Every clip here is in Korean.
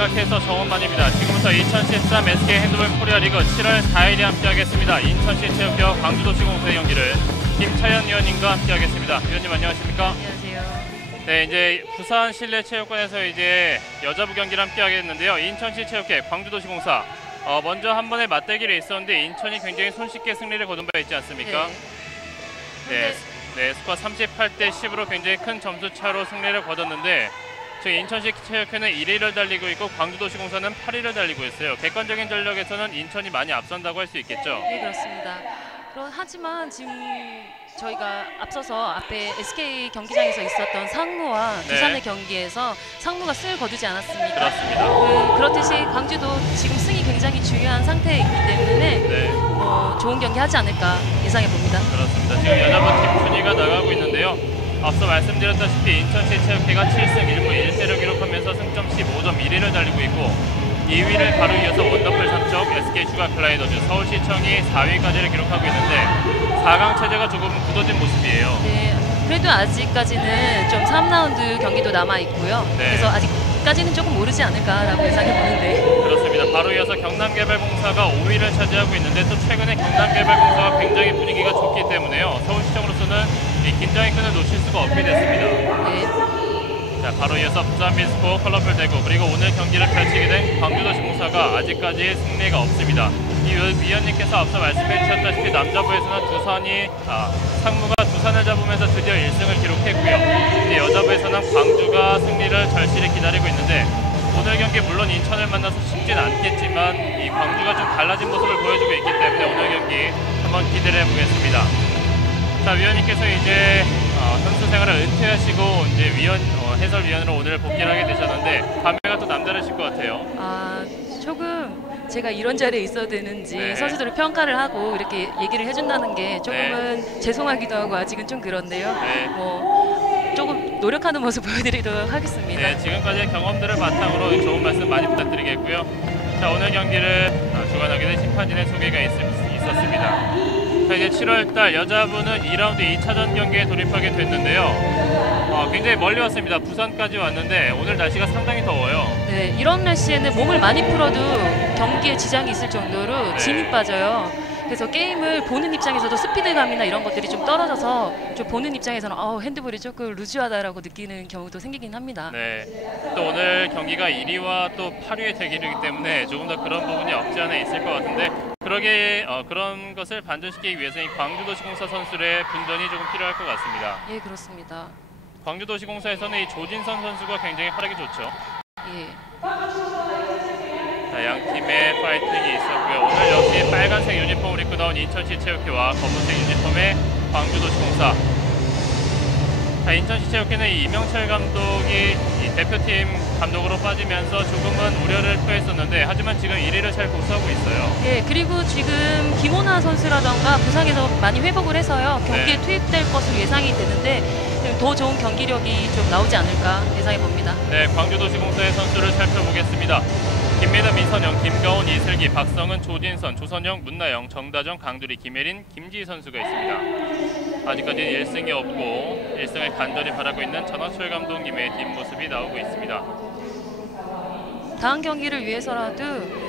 생각해서 정원만입니다. 지금부터 2013 SK 핸드볼 코리아 리그 7월 4일에 함께하겠습니다. 인천시 체육회와 광주도시공사의 경기를 김차연 위원님과 함께하겠습니다. 위원님 안녕하십니까? 안녕하세요. 네, 이제 부산 실내체육관에서 이제 여자부 경기를 함께하겠는데요. 인천시 체육회, 광주도시공사. 먼저 한 번의 맞대결이 있었는데 인천이 굉장히 손쉽게 승리를 거둔 바 있지 않습니까? 네, 스코어 38대 10으로 굉장히 큰 점수 차로 승리를 거뒀는데 지금 인천시 체육회는 1위를 달리고 있고 광주도시공사는 8위를 달리고 있어요. 객관적인 전력에서는 인천이 많이 앞선다고 할 수 있겠죠? 네, 그렇습니다. 하지만 지금 저희가 앞서서 앞에 SK 경기장에서 있었던 상무와 두산의 경기에서 상무가 승을 거두지 않았습니까? 그렇습니다. 그렇듯이 광주도 지금 승이 굉장히 중요한 상태에 있기 때문에 좋은 경기 하지 않을까 예상해 봅니다. 그렇습니다. 지금 여자부 팀 순위가 나가고 있는데요. 앞서 말씀드렸다시피 인천시 체육회가 7승 1무 1패를 기록하면서 승점 15점 1위를 달리고 있고 2위를 바로 이어서 원더풀 삼척, SK 슈가클라이더즈, 서울시청이 4위까지를 기록하고 있는데 4강 체제가 조금 굳어진 모습이에요. 네, 그래도 아직까지는 좀 3라운드 경기도 남아 있고요. 그래서 아직까지는 조금 모르지 않을까라고 예상해 보는데. 그렇습니다. 바로 이어서 경남개발공사가 5위를 차지하고 있는데 또 최근에 경남개발공사가 굉장히 분위기가 좋기 때문에요. 서울시청으로서는 이 긴장의 끈을 놓칠 수가 없게 됐습니다. 네. 자, 바로 이어서 부산 미스코, 컬러풀 대구, 그리고 오늘 경기를 펼치게 된 광주도시공사가 아직까지 승리가 없습니다. 이 위원님께서 앞서 말씀해 주셨다시피 남자부에서는 상무가 두산을 잡으면서 드디어 1승을 기록했고요. 이제 여자부에서는 광주가 승리를 절실히 기다리고 있는데 오늘 경기 물론 인천을 만나서 쉽진 않겠지만 이 광주가 좀 달라진 모습을 보여주고 있기 때문에 오늘 경기 한번 기대를 해보겠습니다. 자, 위원님께서 이제 선수 생활을 은퇴하시고 이제 해설위원으로 오늘 복귀를 하게 되셨는데 감회가 또 남다르실 것 같아요. 조금 제가 이런 자리에 있어야 되는지 선수들을 평가를 하고 이렇게 얘기를 해준다는 게 조금은 죄송하기도 하고 아직은 좀 그런데요. 조금 노력하는 모습 보여드리도록 하겠습니다. 네, 지금까지의 경험들을 바탕으로 좋은 말씀 많이 부탁드리겠고요. 자, 오늘 경기를 주관하게 된 심판진의 소개가 있었습니다. 자, 이제 7월달 여자부는 2라운드 2차전 경기에 돌입하게 됐는데요. 굉장히 멀리 왔습니다. 부산까지 왔는데 오늘 날씨가 상당히 더워요. 네, 이런 날씨에는 몸을 많이 풀어도 경기에 지장이 있을 정도로 진이 빠져요. 그래서 게임을 보는 입장에서도 스피드감이나 이런 것들이 좀 떨어져서 좀 보는 입장에서는 핸드볼이 조금 루즈하다라고 느끼는 경우도 생기긴 합니다. 네, 또 오늘 경기가 1위와 또 8위의 대결이기 때문에 조금 더 그런 부분이 없지 않아 있을 것 같은데 그런 것을 반전시키기 위해서 이 광주도시공사 선수들의 분전이 조금 필요할 것 같습니다. 예, 그렇습니다. 광주도시공사에서는 이 조진선 선수가 굉장히 활약이 좋죠. 예. 자, 양 팀의 파이팅이 있었고요. 오늘 역시 빨간색 유니폼을 입고 나온 인천시 체육회와 검은색 유니폼의 광주도시공사. 자, 인천시 체육회는 이명철 감독이 이 대표팀 감독으로 빠지면서 조금은 우려를 표했었는데 하지만 지금 1위를 잘 고수하고 있어요. 예, 그리고 지금 김호나 선수라던가 부상에서 많이 회복을 해서요. 경기에 투입될 것으로 예상이 되는데 더 좋은 경기력이 좀 나오지 않을까 예상해 봅니다. 네, 광주도시공사의 선수를 살펴보겠습니다. 김민아, 민선영, 김가온, 이슬기, 박성은, 조진선, 조선영, 문나영, 정다정, 강두리, 김혜린, 김지희 선수가 있습니다. 아직까지는 1승이 없고 1승을 간절히 바라고 있는 전원철 감독님의 뒷모습이 나오고 있습니다. 다음 경기를 위해서라도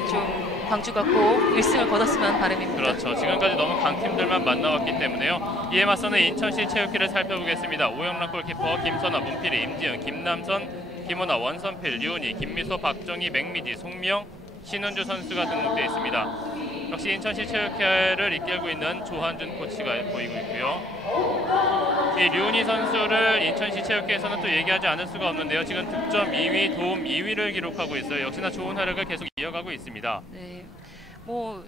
좀 광주가 꼭 1승을 거뒀으면 바람입니다. 그렇죠. 지금까지 너무 강팀들만 만나왔기 때문에요. 이에 맞서는 인천시 체육회를 살펴보겠습니다. 오영락 골키퍼, 김선아, 문필이, 임지은, 김남선, 김호나, 원선필, 류은희, 김미소, 박정희, 맥미지, 송미영, 신은주 선수가 등록되어 있습니다. 역시 인천시 체육회를 이끌고 있는 조한준 코치가 보이고 있고요. 이 류은희 선수를 인천시 체육회에서는 또 얘기하지 않을 수가 없는데요. 지금 득점 2위, 도움 2위를 기록하고 있어요. 역시나 좋은 활약을 계속 이어가고 있습니다. 네,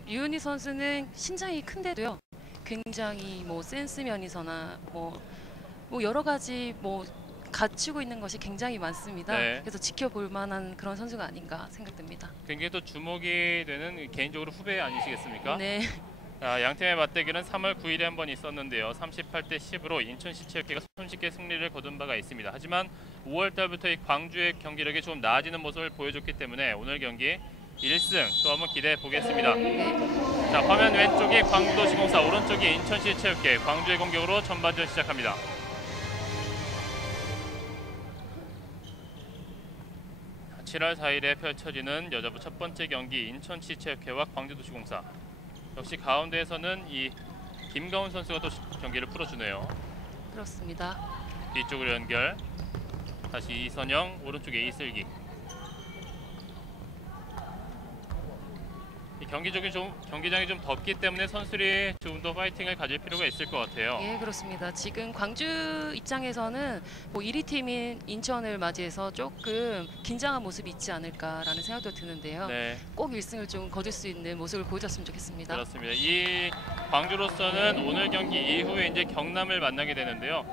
류은희 선수는 신장이 큰데도요. 굉장히 센스 면에서나 여러 가지 갖추고 있는 것이 굉장히 많습니다. 그래서 지켜볼 만한 그런 선수가 아닌가 생각됩니다. 굉장히 또 주목이 되는 개인적으로 후배 아니시겠습니까? 네. 양 팀의 맞대결은 3월 9일에 한번 있었는데요. 38대 10으로 인천시 체육회가 손쉽게 승리를 거둔 바가 있습니다. 하지만 5월 달부터 이 광주의 경기력이 좀 나아지는 모습을 보여줬기 때문에 오늘 경기 1승 또 한번 기대해 보겠습니다. 자, 화면 왼쪽이 광주도시공사, 오른쪽이 인천시 체육회. 광주의 공격으로 전반전 시작합니다. 7월 4일에 펼쳐지는 여자부 첫 번째 경기 인천시체육회와 광주도시공사. 역시 가운데에서는 이 김가훈 선수가 또 경기를 풀어주네요. 그렇습니다. 뒤쪽으로 연결. 다시 이선영, 오른쪽에 이슬기. 이 경기장이 좀 덥기 때문에 선수들이 좀 더 파이팅을 가질 필요가 있을 것 같아요. 예, 그렇습니다. 지금 광주 입장에서는 뭐 1위 팀인 인천을 맞이해서 조금 긴장한 모습이 있지 않을까라는 생각도 드는데요. 네, 꼭 1승을 좀 거둘 수 있는 모습을 보여줬으면 좋겠습니다. 그렇습니다. 이 광주로서는 오늘 경기 이후에 이제 경남을 만나게 되는데요.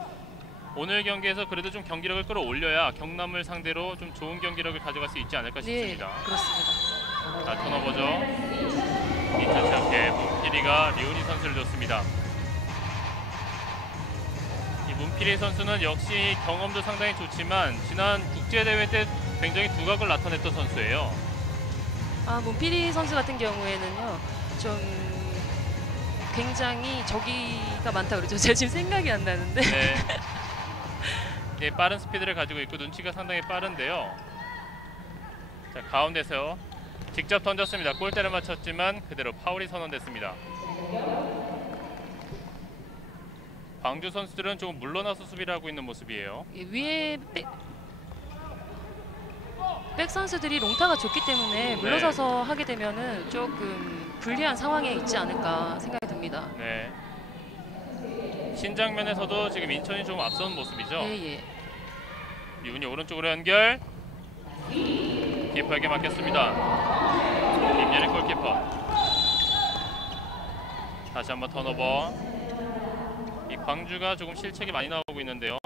오늘 경기에서 그래도 좀 경기력을 끌어올려야 경남을 상대로 좀 좋은 경기력을 가져갈 수 있지 않을까 싶습니다. 네, 그렇습니다. 자, 턴오버죠. 인천시험회 문필이가 류은희 선수를 줬습니다. 이 문필이 선수는 역시 경험도 상당히 좋지만 지난 국제대회 때 굉장히 두각을 나타냈던 선수예요. 문필이 선수 같은 경우에는요, 좀 굉장히 저기가 많다 그러죠. 제가 지금 생각이 안 나는데. 네. 네, 빠른 스피드를 가지고 있고 눈치가 상당히 빠른데요. 자, 가운데서 직접 던졌습니다. 골대를 맞췄지만 그대로 파울이 선언됐습니다. 광주 선수들은 조금 물러나서 수비를 하고 있는 모습이에요. 예, 위에 백 선수들이 롱타가 좋기 때문에 물러서서 하게 되면은 조금 불리한 상황에 있지 않을까 생각이 듭니다. 네. 신장면에서도 지금 인천이 좀 앞선 모습이죠. 예. 류은희 오른쪽으로 연결. 키퍼에게 맡겼습니다. 김예린 골키퍼. 다시 한번 턴오버. 이 광주가 조금 실책이 많이 나오고 있는데요.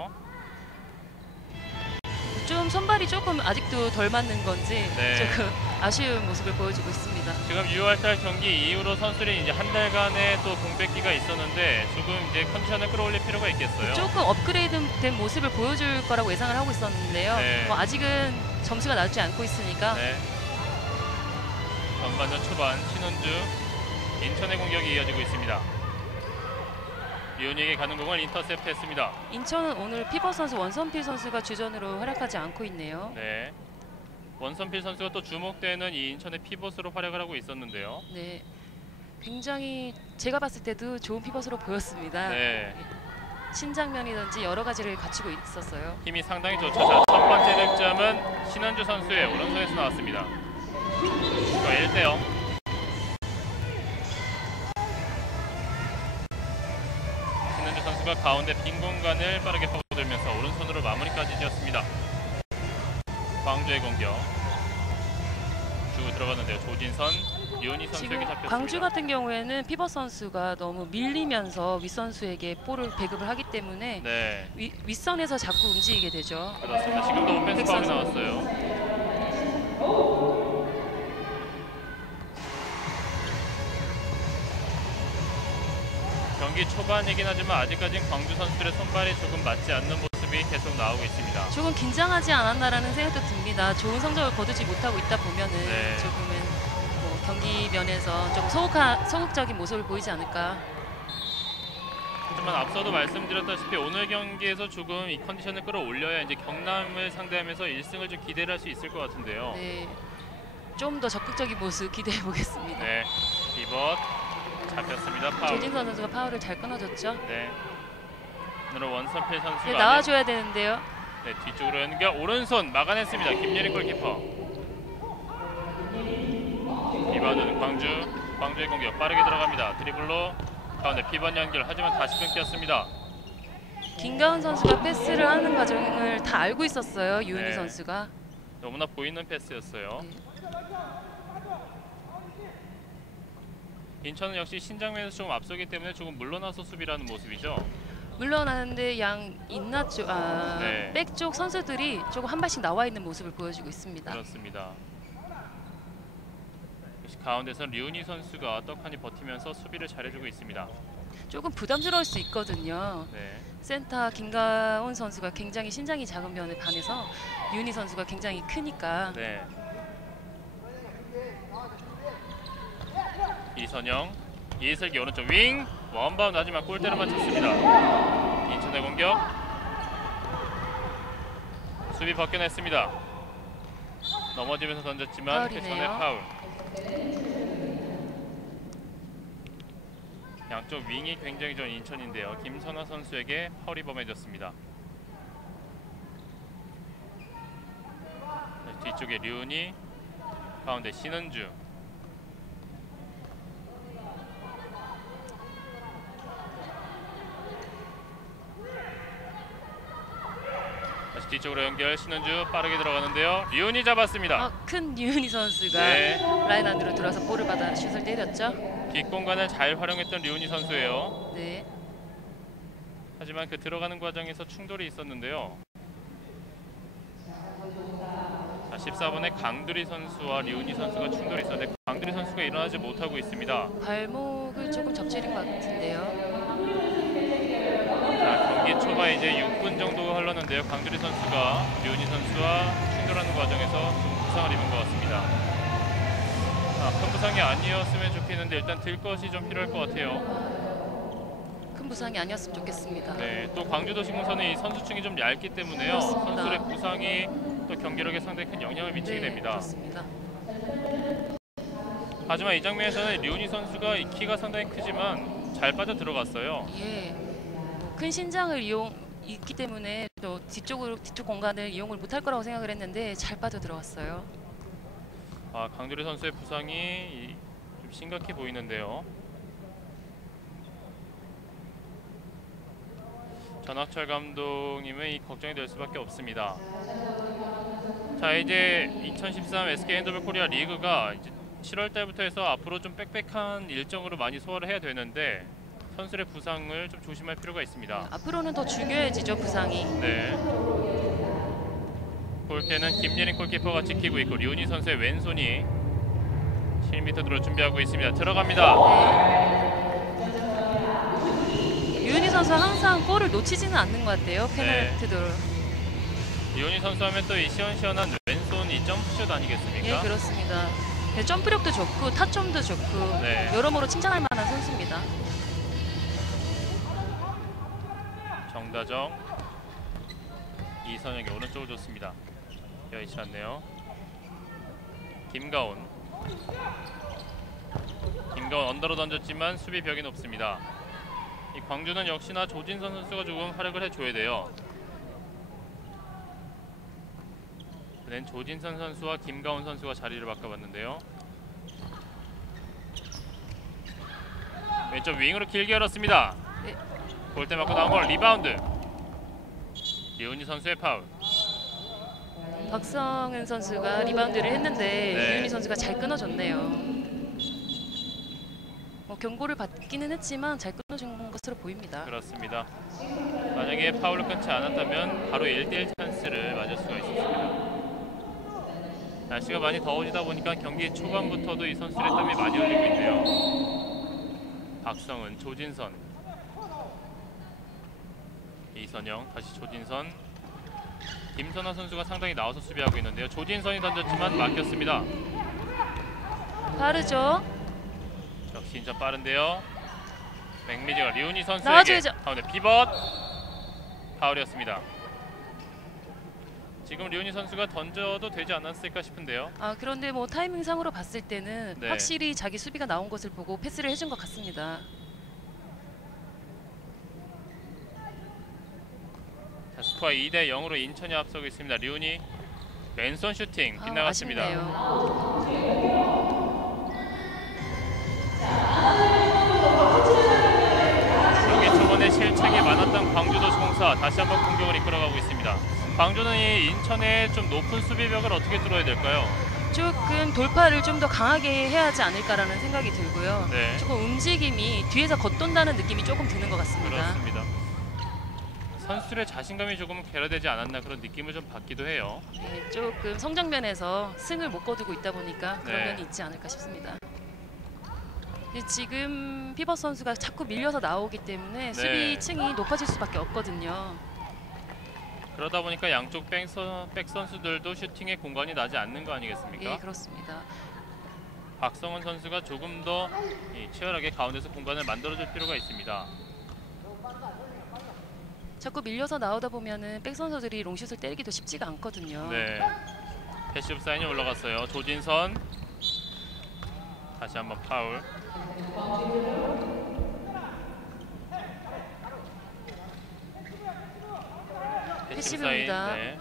좀 선발이 조금 아직도 덜 맞는 건지 네. 조금 아쉬운 모습을 보여주고 있습니다. 지금 6월달 경기 이후로 선수들이 이제 한 달간의 또 공백기가 있었는데 조금 이제 컨디션을 끌어올릴 필요가 있겠어요. 조금 업그레이드된 모습을 보여줄 거라고 예상을 하고 있었는데요. 네. 뭐 아직은 점수가 나오지 않고 있으니까 네. 전반전 초반 신원주 인천의 공격이 이어지고 있습니다. 류은희에게 가는 공을 인터셉트했습니다. 인천은 오늘 피버 선수, 원선필 선수가 주전으로 활약하지 않고 있네요. 네. 원선필 선수가 또 주목되는 이 인천의 피벗으로 활약을 하고 있었는데요. 네, 굉장히 제가 봤을 때도 좋은 피벗으로 보였습니다. 네. 신장면이든지 여러 가지를 갖추고 있었어요. 힘이 상당히 좋죠. 자, 첫 번째 득점은 신원주 선수의 오른손에서 나왔습니다. 1대0. 신원주 선수가 가운데 빈 공간을 빠르게 파고들면서 오른손으로 마무리까지 지었습니다. 광주의 공격. 주고 들어갔는데요. 조진선, 류은희 선수에게 지금 잡혔습니다. 광주 같은 경우에는 피버 선수가 너무 밀리면서 윗선수에게 볼을 배급을 하기 때문에 네, 윗선에서 자꾸 움직이게 되죠. 그렇습니다. 지금도 오펜스 파울이 나왔어요. 경기 초반이긴 하지만 아직까지는 광주 선수들의 손발이 조금 맞지 않는 모습이 계속 나오고 있습니다. 조금 긴장하지 않았나라는 생각도 듭니다. 좋은 성적을 거두지 못하고 있다 보면은 네. 조금은 뭐 경기 면에서 좀 소극적인 모습을 보이지 않을까. 하지만 앞서도 말씀드렸다시피 오늘 경기에서 조금 이 컨디션을 끌어올려야 이제 경남을 상대하면서 1승을 좀 기대를 할 수 있을 것 같은데요. 네, 좀 더 적극적인 모습 기대해 보겠습니다. 네, 피벗 잡혔습니다. 파울. 조진선 선수가 파울을 잘 끊어줬죠. 네. 오늘 원선필 선수가 네, 나와줘야 되는데요. 네, 뒤쪽으로 연결 오른손 막아냈습니다. 김예린 골키퍼. 이번은 광주의 공격 빠르게 들어갑니다. 드리블로 가운데 피번 연결 하지만 다시 끊겼습니다. 김가훈 선수가 패스를 하는 과정을 다 알고 있었어요. 유은희 네. 선수가. 너무나 보이는 패스였어요. 네. 인천은 역시 신장면에서 조금 앞서기 때문에 조금 물러나서 수비라는 모습이죠. 물러나는데 양 인나 쪽, 네. 백 쪽 선수들이 조금 한 발씩 나와 있는 모습을 보여주고 있습니다. 그렇습니다. 역시 가운데서 류은희 선수가 떡하니 버티면서 수비를 잘해주고 있습니다. 조금 부담스러울 수 있거든요. 네. 센터 김가훈 선수가 굉장히 신장이 작은 면에 반해서 유은희 선수가 굉장히 크니까. 네. 이선영, 이슬기 오른쪽 윙 원바운드 하지만 골대를 맞췄습니다. 인천의 공격 수비 벗겨냈습니다. 넘어지면서 던졌지만 그 전에 파울이네요. 파울. 양쪽 윙이 굉장히 좋은 인천인데요. 김선아 선수에게 파울이 범해졌습니다. 뒤쪽에 류은희, 가운데 신은주. 다시 뒤쪽으로 연결. 신은주 빠르게 들어가는데요. 류은희 잡았습니다. 큰 류은희 선수가 네. 라인 안으로 들어와서 볼을 받아 슛을 때렸죠. 뒷공간을 잘 활용했던 류은희 선수예요. 네. 하지만 그 들어가는 과정에서 충돌이 있었는데요. 자, 14번의 강두리 선수와 류은희 선수가 충돌이 있었는데 강두리 선수가 일어나지 못하고 있습니다. 발목을 조금 접질린 것 같은데요. 자, 경기 초반 이제 6분 정도가 흘렀는데요. 강두리 선수가 류은희 선수와 충돌하는 과정에서 좀 부상을 입은 것 같습니다. 큰 부상이 아니었으면 좋겠는데 일단 들 것이 좀 필요할 것 같아요. 큰 부상이 아니었으면 좋겠습니다. 네, 또 광주도시공사는 이 선수층이 좀 얇기 때문에요. 그렇습니다. 선수들의 부상이 또 경기력에 상당히 큰 영향을 미치게 네, 됩니다. 그렇습니다. 하지만 이 장면에서는 류은희 선수가 이 키가 상당히 크지만 잘 빠져 들어갔어요. 예, 큰 신장을 있기 때문에 또 뒤쪽 공간을 이용을 못할 거라고 생각을 했는데 잘 빠져 들어갔어요. 강두리 선수의 부상이 좀 심각해 보이는데요. 전학철 감독님은 이 걱정이 될 수밖에 없습니다. 자, 이제 2013 SK 핸드볼 코리아 리그가 이제 7월 달부터 해서 앞으로 좀 빽빽한 일정으로 많이 소화를 해야 되는데 선수의 부상을 좀 조심할 필요가 있습니다. 앞으로는 더 중요해지죠, 부상이. 네. 골대는 김예린 골키퍼가 지키고 있고 류은희 선수의 왼손이 7m 들어 준비하고 있습니다. 들어갑니다. 류은희 선수 항상 골을 놓치지는 않는 것 같아요. 페널티도. 류은희 선수 하면 또 이 시원시원한 왼손 이 점프슛 아니겠습니까? 예, 그렇습니다. 네, 점프력도 좋고 타점도 좋고 네. 여러모로 칭찬할 만한 선수입니다. 정다정, 이선영이 오른쪽을 줬습니다. 여의치 않네요. 김가온 언더로 던졌지만 수비 벽이 높습니다. 이 광주는 역시나 조진선 선수가 조금 활약을 해줘야 돼요. 는 조진선 선수와 김가온 선수가 자리를 바꿔봤는데요. 왼쪽 윙으로 길게 열었습니다. 네. 골대 맞고 나온 걸 리바운드. 류은희 선수의 파울. 박성은 선수가 리바운드를 했는데 네. 류은희 선수가 잘 끊어줬네요. 경고를 받기는 했지만 잘 끊어준 것으로 보입니다. 그렇습니다. 만약에 파울을 끊지 않았다면 바로 1대1 찬스를 맞을 수가 있었습니다. 날씨가 많이 더워지다 보니까 경기 초반부터도 이 선수들의 땀이 많이 흘리고 있네요. 박성은, 조진선, 이선영, 다시 조진선, 김선아 선수가 상당히 나와서 수비하고 있는데요. 조진선이 던졌지만 막혔습니다. 빠르죠? 역시 인천 빠른데요. 맥미지가 류은희 선수에게 나와줘야죠. 가운데 피벗 파울이었습니다. 지금 류은희 선수가 던져도 되지 않았을까 싶은데요. 그런데 타이밍상으로 봤을 때는 네. 확실히 자기 수비가 나온 것을 보고 패스를 해준 것 같습니다. 자, 스코어 2대 0으로 인천이 앞서고 있습니다. 류은희 왼손 슈팅 빗나갔습니다. 아쉽네요. 경기 초반에 실책이 많았던 광주도시공사 다시 한번 공격을 이끌어가고 있습니다. 광주는 이 인천의 좀 높은 수비벽을 어떻게 뚫어야 될까요? 조금 돌파를 좀 더 강하게 해야 하지 않을까라는 생각이 들고요. 네. 조금 움직임이 뒤에서 겉돈다는 느낌이 조금 드는 것 같습니다. 그렇습니다. 선수들의 자신감이 조금 괴로되지 않았나 그런 느낌을 좀 받기도 해요. 네, 조금 성장면에서 승을 못 거두고 있다 보니까 그런 네. 면이 있지 않을까 싶습니다. 지금 피벗 선수가 자꾸 밀려서 나오기 때문에 수비층이 높아질 수밖에 없거든요. 그러다 보니까 양쪽 백 선수들도 슈팅에 공간이 나지 않는 거 아니겠습니까? 예, 그렇습니다. 박성원 선수가 조금 더 치열하게 가운데서 공간을 만들어줄 필요가 있습니다. 자꾸 밀려서 나오다 보면은 백 선수들이 롱슛을 때리기도 쉽지가 않거든요. 네. 패시브 사인이 올라갔어요. 조진선 다시 한번 파울. 패시브 사인. 패시브입니다. 네.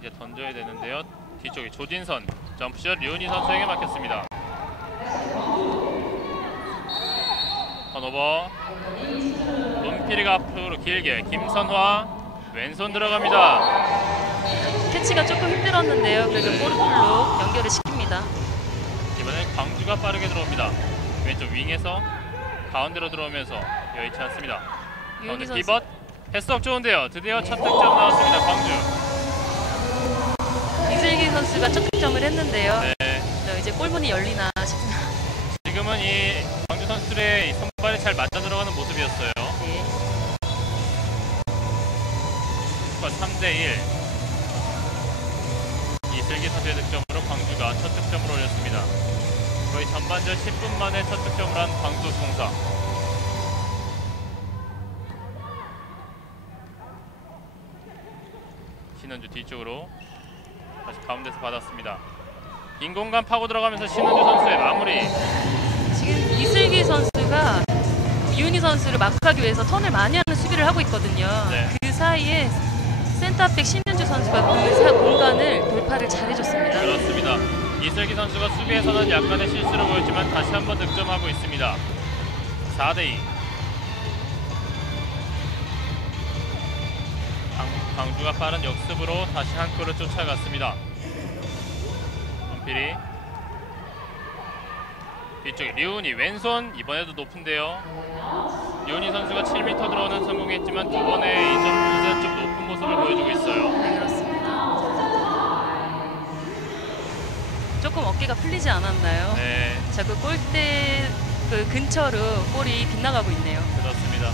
이제 던져야 되는데요. 뒤쪽에 조진선 점프샷 류은희 선수에게 맡겼습니다. 턴오버. 문필이가 앞으로 길게 김선화 왼손 들어갑니다. 캐치가 조금 힘들었는데요. 그래도 볼풀로 연결을 시킵니다. 이번엔 광주가 빠르게 들어옵니다. 왼쪽 윙에서 가운데로 들어오면서 여의치 않습니다. 유은희 선수 비벗 패스업 좋은데요. 드디어 첫 득점 나왔습니다. 광주. 이슬기 선수가 첫 득점을 했는데요. 네. 이제 골문이 열리나 싶습니다. 지금은 이 광주 선수들의 이 손발이 잘 맞아 들어가는 모습이었어요. 네. 스코어 3대1. 이슬기 선수의 득점으로 광주가 첫 득점을 올렸습니다. 거의 전반전 10분 만에 첫 득점을 한 광주 공사. 신은주 뒤쪽으로 다시 가운데서 받았습니다. 빈 공간 파고 들어가면서 신은주 선수의 마무리. 지금 이슬기 선수가 유은희 선수를 마크하기 위해서 턴을 많이 하는 수비를 하고 있거든요. 네. 그 사이에 센터백 신은주 선수가 그 공간을 돌파를 잘해줬습니다. 그렇습니다. 이슬기 선수가 수비에서는 약간의 실수를 보였지만 다시 한번 득점하고 있습니다. 4대2. 광주가 빠른 역습으로 다시 한 골을 쫓아갔습니다. 문필이 뒤쪽에 류은희 왼손 이번에도 높은데요. 류은희 선수가 7m 들어오는 성공했지만 두 번의 이 점수는 좀 높은 모습을 보여주고 있어요. 네, 그렇습니다. 조금 어깨가 풀리지 않았나요? 네, 자, 그 골대 그 근처로 볼이 빗나가고 있네요. 그렇습니다.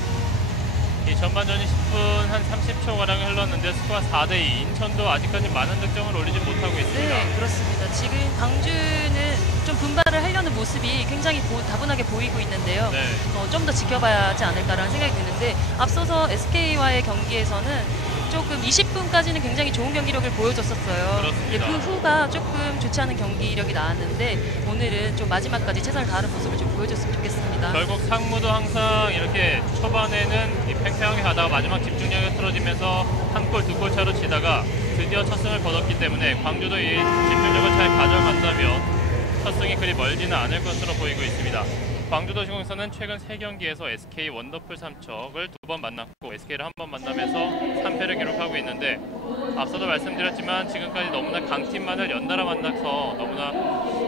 이 전반전이 10분 한 30초가량 흘렀는데 스코어 4대2. 인천도 아직까지 많은 득점을 올리지 못하고 있습니다. 네, 그렇습니다. 지금 광주는 좀 분발을 하려는 모습이 굉장히 다분하게 보이고 있는데요. 네. 좀 더 지켜봐야 하지 않을까라는 생각이 드는데 앞서서 SK와의 경기에서는 조금 20분까지는 굉장히 좋은 경기력을 보여줬었어요. 그렇습니다. 그 후가 조금 좋지 않은 경기력이 나왔는데 오늘은 좀 마지막까지 최선을 다하는 모습을 좀 보여줬으면 좋겠습니다. 결국 상무도 항상 이렇게 초반에는 이 팽팽하게 하다가 마지막 집중력이 떨어지면서 한 골, 두 골 차로 치다가 드디어 첫 승을 거뒀기 때문에 광주도 이 집중력을 잘 가져간다면 첫 승이 그리 멀지는 않을 것으로 보이고 있습니다. 광주도시공사는 최근 3경기에서 SK 원더풀 삼척을 2번 만났고 SK를 1번 만나면서 3패를 기록하고 있는데 앞서도 말씀드렸지만 지금까지 너무나 강팀만을 연달아 만나서 너무나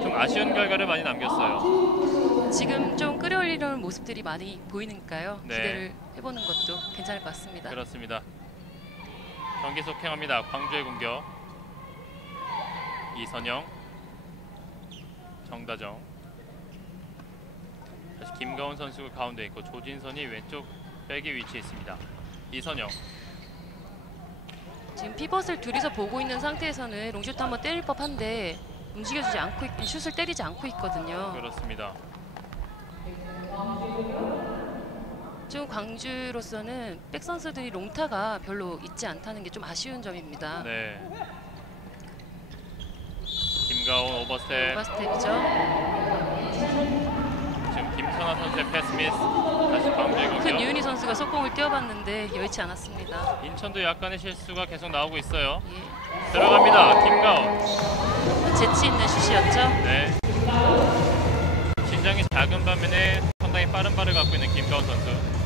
좀 아쉬운 결과를 많이 남겼어요. 지금 좀 끌어올리려는 모습들이 많이 보이니까요. 네. 기대를 해보는 것도 괜찮을 것 같습니다. 그렇습니다. 경기 속행합니다. 광주의 공격. 이선영, 정다정, 다시 김가훈 선수가 가운데 있고 조진선이 왼쪽 백에 위치해 있습니다. 이선영, 지금 피벗을 둘이서 보고 있는 상태에서는 롱슛 한번 때릴 법한데 움직여주지 않고 슛을 때리지 않고 있거든요. 그렇습니다. 좀 광주로서는 백 선수들이 롱타가 별로 있지 않다는 게 좀 아쉬운 점입니다. 네. 김가훈 오버스텝. 오버스텝이죠. 지금 김선아 선수의 패스 미스. 다시 광주의 큰 공격. 유은희 선수가 속공을 뛰어봤는데 여의치 않았습니다. 인천도 약간의 실수가 계속 나오고 있어요. 예. 들어갑니다. 김가훈. 재치 있는 슛이었죠. 네. 신장이 작은 반면에 상당히 빠른 발을 갖고 있는 김가훈 선수.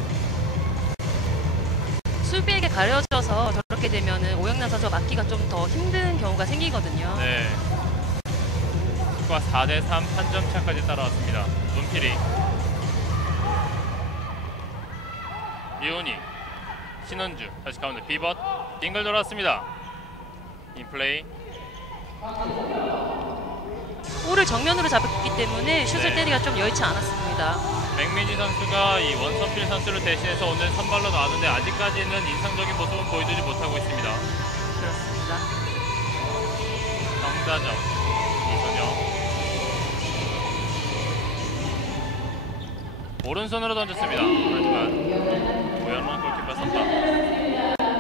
수비에게 가려져서 저렇게 되면은 오영란 선수가 막기가 좀 더 힘든 경우가 생기거든요. 네. 스코어 4대3 한 점 차까지 따라왔습니다. 문필이, 이훈이, 신은주, 다시 가운데 비벗, 빙글 돌았습니다. 인플레이. 볼을 정면으로 잡았기 때문에 슛을 네. 때리기가 좀 여의치 않았습니다. 백민지 선수가 이 원선필 선수를 대신해서 오늘 선발로 나왔는데 아직까지는 인상적인 모습은 보여주지 못하고 있습니다. 그렇습니다. 정다정, 이선영. 오른손으로 던졌습니다. 하지만 오연만 골키퍼 선방.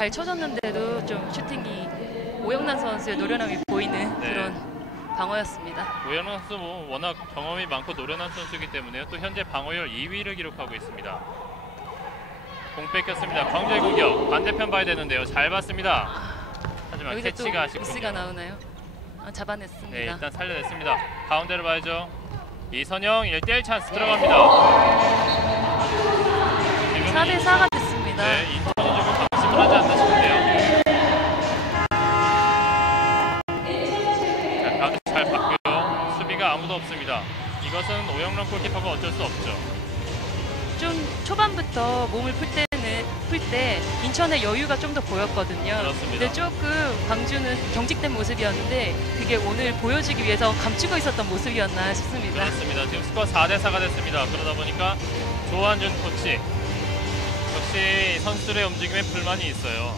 잘 쳐줬는데도 좀 슈팅이 오영란 선수의 노련함이 보이는 네. 그런 방어였습니다. 오영란 선수 워낙 경험이 많고 노련한 선수이기 때문에 또 현재 방어율 2위를 기록하고 있습니다. 공 뺏겼습니다. 광주의 공격 반대편 봐야 되는데요. 잘 봤습니다. 하지만 여기서 또 캐치가 아쉽군요. 미스가 나오나요? 잡아냈습니다. 네, 일단 살려냈습니다. 가운데를 봐야죠. 이선영 1대1 찬스 들어갑니다. 지금 4대4가 됐습니다. 네, 인천이 조금 방심을 하지 않나 싶은데요. 자, 가운데 잘 봤고요. 수비가 아무도 없습니다. 이것은 오영란 골키퍼가 어쩔 수 없죠. 좀 초반부터 몸을 풀 때 인천의 여유가 좀 더 보였거든요. 그렇습니다. 근데 조금 광주는 경직된 모습이었는데 그게 오늘 보여주기 위해서 감추고 있었던 모습이었나 싶습니다. 그렇습니다. 지금 스코어 4대4가 됐습니다. 그러다 보니까 조한준 코치 역시 선수들의 움직임에 불만이 있어요.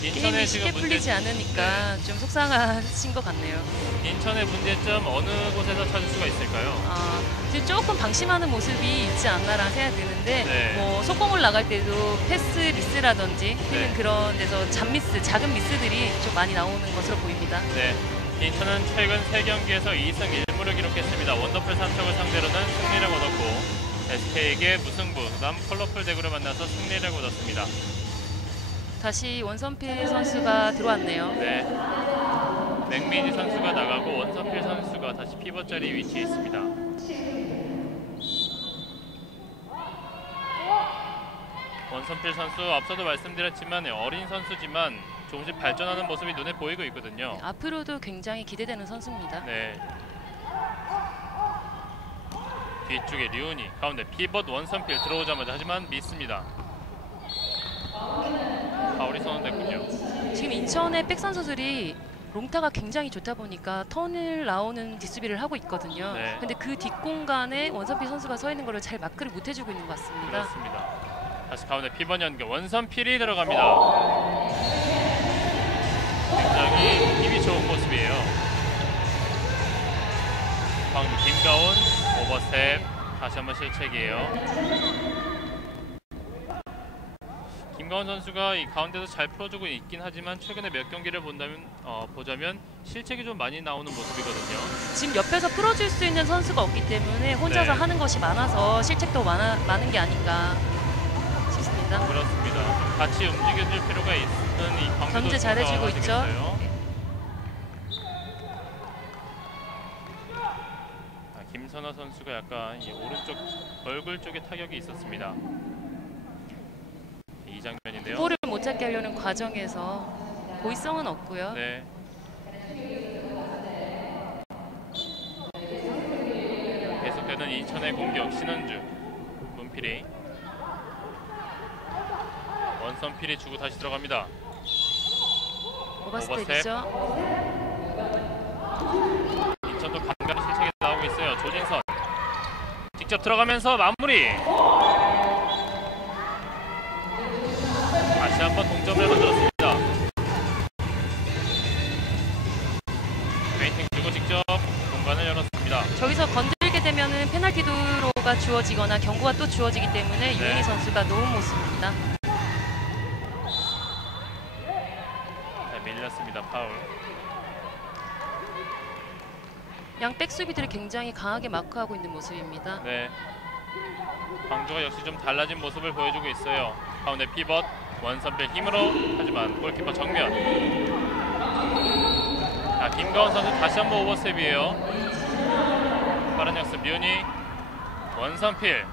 게임이 쉽게 풀리지 않으니까 좀 속상하신 것 같네요. 인천의 문제점 어느 곳에서 찾을 수가 있을까요? 지금 조금 방심하는 모습이 있지 않나라는 생각이 드는데 네. 뭐 속공을 나갈 때도 패스 미스라든지 또는 네. 그런 데서 잡미스, 작은 미스들이 좀 많이 나오는 것으로 보입니다. 네, 인천은 최근 3경기에서 2승 1무를 기록했습니다. 원더풀 삼척을 상대로는 승리를 거뒀고 SK에게 무승부, 그다음 컬러풀 대구를 만나서 승리를 거뒀습니다. 다시 원선필 선수가 들어왔네요. 네, 맥미지 선수가 나가고 원선필 선수가 다시 피벗 자리에 위치해 있습니다. 원선필 선수 앞서도 말씀드렸지만 어린 선수지만 조금씩 발전하는 모습이 눈에 보이고 있거든요. 앞으로도 굉장히 기대되는 선수입니다. 네. 뒤쪽에 류은이, 가운데 피벗 원선필 들어오자마자 하지만 미스입니다. 파울이 선언됐군요. 지금 인천의 백 선수들이 롱타가 굉장히 좋다 보니까 턴을 나오는 뒷수비를 하고 있거든요. 네. 근데 그 뒷공간에 원선필 선수가 서 있는 거를 잘 마크를 못 해주고 있는 것 같습니다. 그렇습니다. 다시 가운데 피벗 연결, 원선필이 들어갑니다. 굉장히 힘이 좋은 모습이에요. 광주 김가온 오버스텝, 다시 한번 실책이에요. 김가온 선수가 이 가운데서 잘 풀어주고 있긴 하지만 최근에 몇 경기를 보자면 실책이 좀 많이 나오는 모습이거든요. 지금 옆에서 풀어줄 수 있는 선수가 없기 때문에 혼자서 네. 하는 것이 많아서 실책도 많은 게 아닌가 싶습니다. 그렇습니다. 좀 같이 움직여줄 필요가 있는 이 광주 견제 잘해주고 있죠. 김선아 선수가 약간 이 오른쪽 얼굴 쪽에 타격이 있었습니다. 이 장면인데요. 볼을 못 잡게 하려는 과정에서 고의성은 없고요. 네. 계속되는 인천의 공격, 신은주, 문필이, 원선필이 주고 다시 들어갑니다. 오버스텝이죠. 인천도 간간히 실책이 나오고 있어요. 조진선 직접 들어가면서 마무리. 다시 한번 동점을 만들었습니다. 웨이팅 주고 직접 공간을 열었습니다. 저기서 건들게 되면은 페널티도로가 주어지거나 경고가 또 주어지기 때문에 유인희 선수가 놓은 모습입니다. 네, 밀렸습니다. 파울. 양 백수비들이 굉장히 강하게 마크하고 있는 모습입니다. 네. 광주가 역시 좀 달라진 모습을 보여주고 있어요. 가운데 피벗, 원선필 힘으로, 하지만 골키퍼 정면. 자, 김가원 선수 다시 한번 오버스텝이에요. 빠른 역습 류니, 원선필,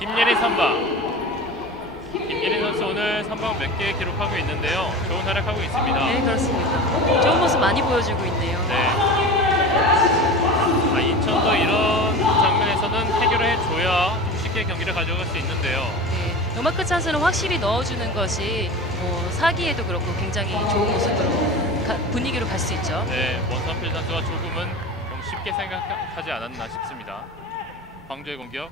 김예리 선방. 김예리 선수 오늘 선방 몇 개 기록하고 있는데요. 좋은 활약하고 있습니다. 네, 그렇습니다. 좋은 모습 많이 보여주고 있네요. 네. 인천도 이런 장면에서는 해결을 해줘야 좀 쉽게 경기를 가져갈 수 있는데요. 네, 노마크 찬스는 확실히 넣어주는 것이 사기에도 그렇고 굉장히 좋은 모습으로 분위기로 갈 수 있죠. 네, 원선필 선수가 조금은 좀 쉽게 생각하지 않았나 싶습니다. 광주의 공격,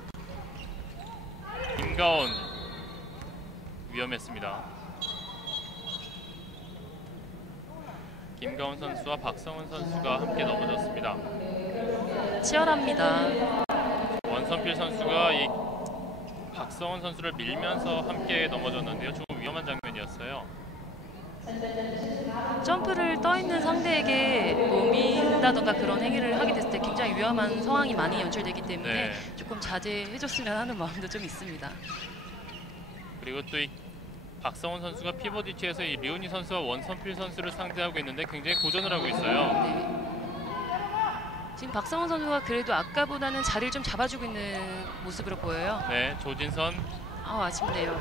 김가온 위험했습니다. 김가온 선수와 박성훈 선수가 함께 넘어졌습니다. 치열합니다. 원선필 선수가 이 박성훈 선수를 밀면서 함께 넘어졌는데요. 조금 좀 위험한 장면이었어요. 점프를 떠 있는 상대에게 뭐 민다던가 그런 행위를 하게 됐을 때 굉장히 위험한 상황이 많이 연출되기 때문에 네. 조금 자제해줬으면 하는 마음도 좀 있습니다. 그리고 또 이 박성훈 선수가 피벗 위치에서 이 류은희 선수와 원선필 선수를 상대하고 있는데 굉장히 고전을 하고 있어요. 네. 지금 박성훈 선수가 그래도 아까보다는 자리를 좀 잡아주고 있는 모습으로 보여요. 네, 조진선 아쉽네요.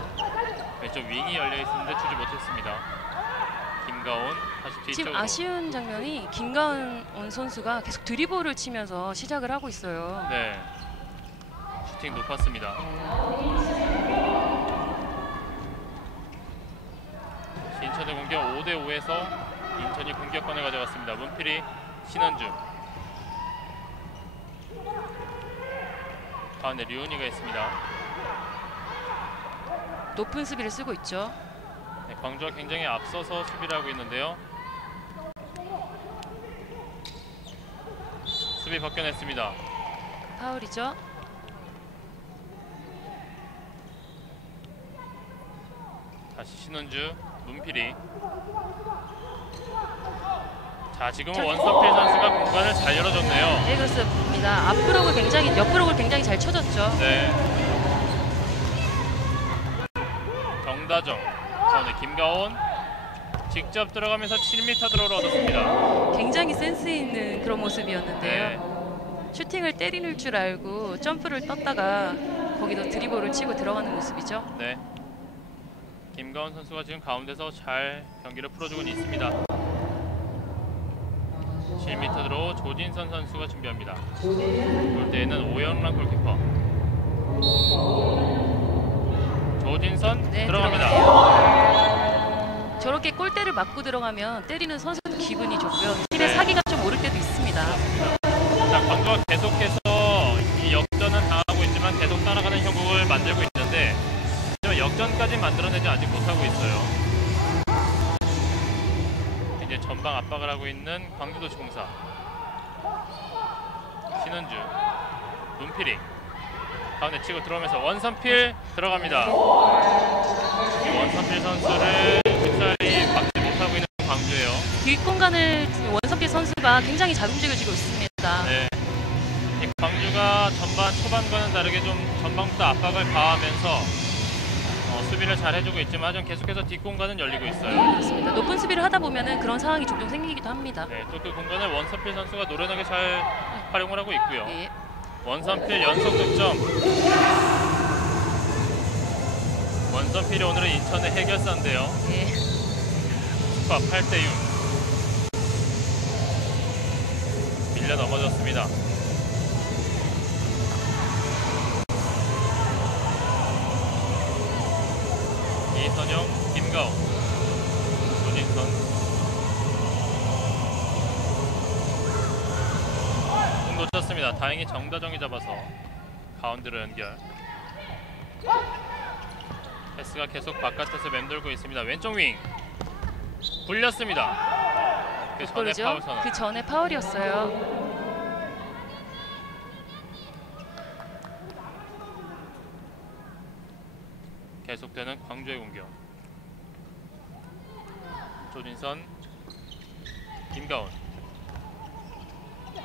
왼쪽 윙이 열려 있었는데 주지 못했습니다. 김가온 다시 지금 뒤쪽으로. 아쉬운 장면이 김가은 선수가 계속 드리블을 치면서 시작을 하고 있어요. 네, 슈팅 높았습니다. 인천의 공격 5대5에서 인천이 공격권을 가져갔습니다. 문필이 신현주. 가운데 류은희가 있습니다. 높은 수비를 쓰고 있죠. 네, 광주가 굉장히 앞서서 수비를 하고 있는데요. 수비 벗겨냈습니다. 파울이죠. 다시 신은주, 문필이. 자, 지금은 저기- 원선필 선수가 공간을 잘 열어줬네요. 네, 그렇습니다. 앞브록을 굉장히 옆브록을 굉장히 잘 쳐줬죠. 네. 정다정, 가운데 김가온 직접 들어가면서 7m 드로우를 얻었습니다. 굉장히 센스 있는 그런 모습이었는데요. 네. 슈팅을 때리는 줄 알고 점프를 떴다가 거기도 드리블을 치고 들어가는 모습이죠. 네. 김가온 선수가 지금 가운데서 잘 경기를 풀어주고 있습니다. 7m 드로우 조진선 선수가 준비합니다. 골대에는 오영란 골키퍼. 조진선 네, 들어갑니다. 들어가네요. 저렇게 골대를 맞고 들어가면 때리는 선수도 기분이 좋고요. 팀의 네. 사기가 좀 오를 때도 있습니다. 자, 광주가 계속해서 이 역전은 당하고 있지만 계속 따라가는 형국을 만들고 있는데 하지만 역전까지 만들어내지 아직 못하고 있어요. 이제 전방 압박을 하고 있는 광주도시공사. 신은주, 문필이 가운데 치고 들어오면서 원선필 들어갑니다. 이 원선필 선수를 쉽사리 막지 못하고 있는 광주예요. 뒷공간을 원석길 선수가 굉장히 잘 움직여주고 있습니다. 네. 이 광주가 전반 초반과는 다르게 좀 전방부터 압박을 가하면서 수비를 잘 해주고 있지만 좀 계속해서 뒷공간은 열리고 있어요. 그렇습니다. 높은 수비를 하다 보면은 그런 상황이 종종 생기기도 합니다. 네, 또 그 공간을 원선필 선수가 노련하게 잘 활용을 하고 있고요. 예. 원선필 연속 득점. 원선필이 오늘은 인천의 해결사인데요. 예. 스코어 8대6. 밀려 넘어졌습니다. 이선영, 김가온, 조진선. 공 놓쳤습니다. 다행히 정다정이 잡아서 가운데로 연결. 패스가 계속 바깥에서 맴돌고 있습니다. 왼쪽 윙 굴렸습니다. 그 전에 골이죠. 파울 선언. 그 전에 파울이었어요. 계속되는 광주의 공격. 조진선, 김가온.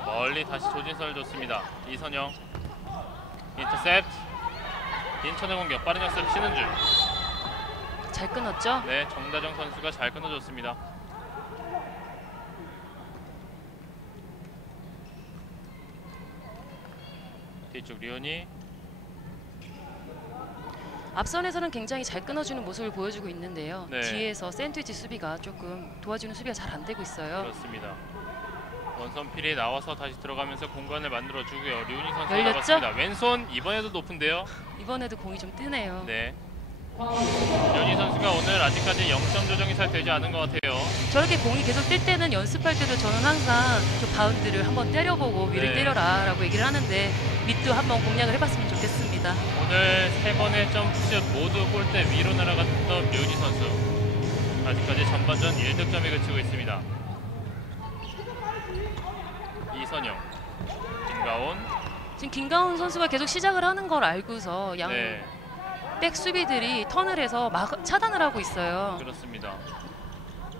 멀리 다시 조진선을 줬습니다. 이선영, 인터셉트. 인천의 공격, 빠른 역습 신은주. 잘 끊었죠? 네, 정다정 선수가 잘 끊어줬습니다. 뒤쪽 류은희. 앞선에서는 굉장히 잘 끊어주는 모습을 보여주고 있는데요. 네. 뒤에서 샌드위치 수비가 조금 도와주는 수비가 잘 안 되고 있어요. 그렇습니다. 원선필이 나와서 다시 들어가면서 공간을 만들어주고요. 류은희 선수가 열렸죠? 잡았습니다. 왼손 이번에도 높은데요. 이번에도 공이 좀 뜨네요. 네. 류은희 선수가 오늘 아직까지 0점 조정이 잘 되지 않은 것 같아요. 저렇게 공이 계속 뜰 때는 연습할 때도 저는 항상 그 바운드를 한번 때려보고 위를 네. 때려라 라고 얘기를 하는데 밑도 한번 공략을 해봤으면 좋겠습니다. 오늘 3번의 점프슛 모두 골대 위로 날아갔던 류은희 선수. 아직까지 전반전 1득점에 그치고 있습니다. 이선영, 김가온. 지금 김가훈 선수가 계속 시작을 하는 걸 알고서 네. 백 수비들이 턴을 해서 차단을 하고 있어요. 그렇습니다.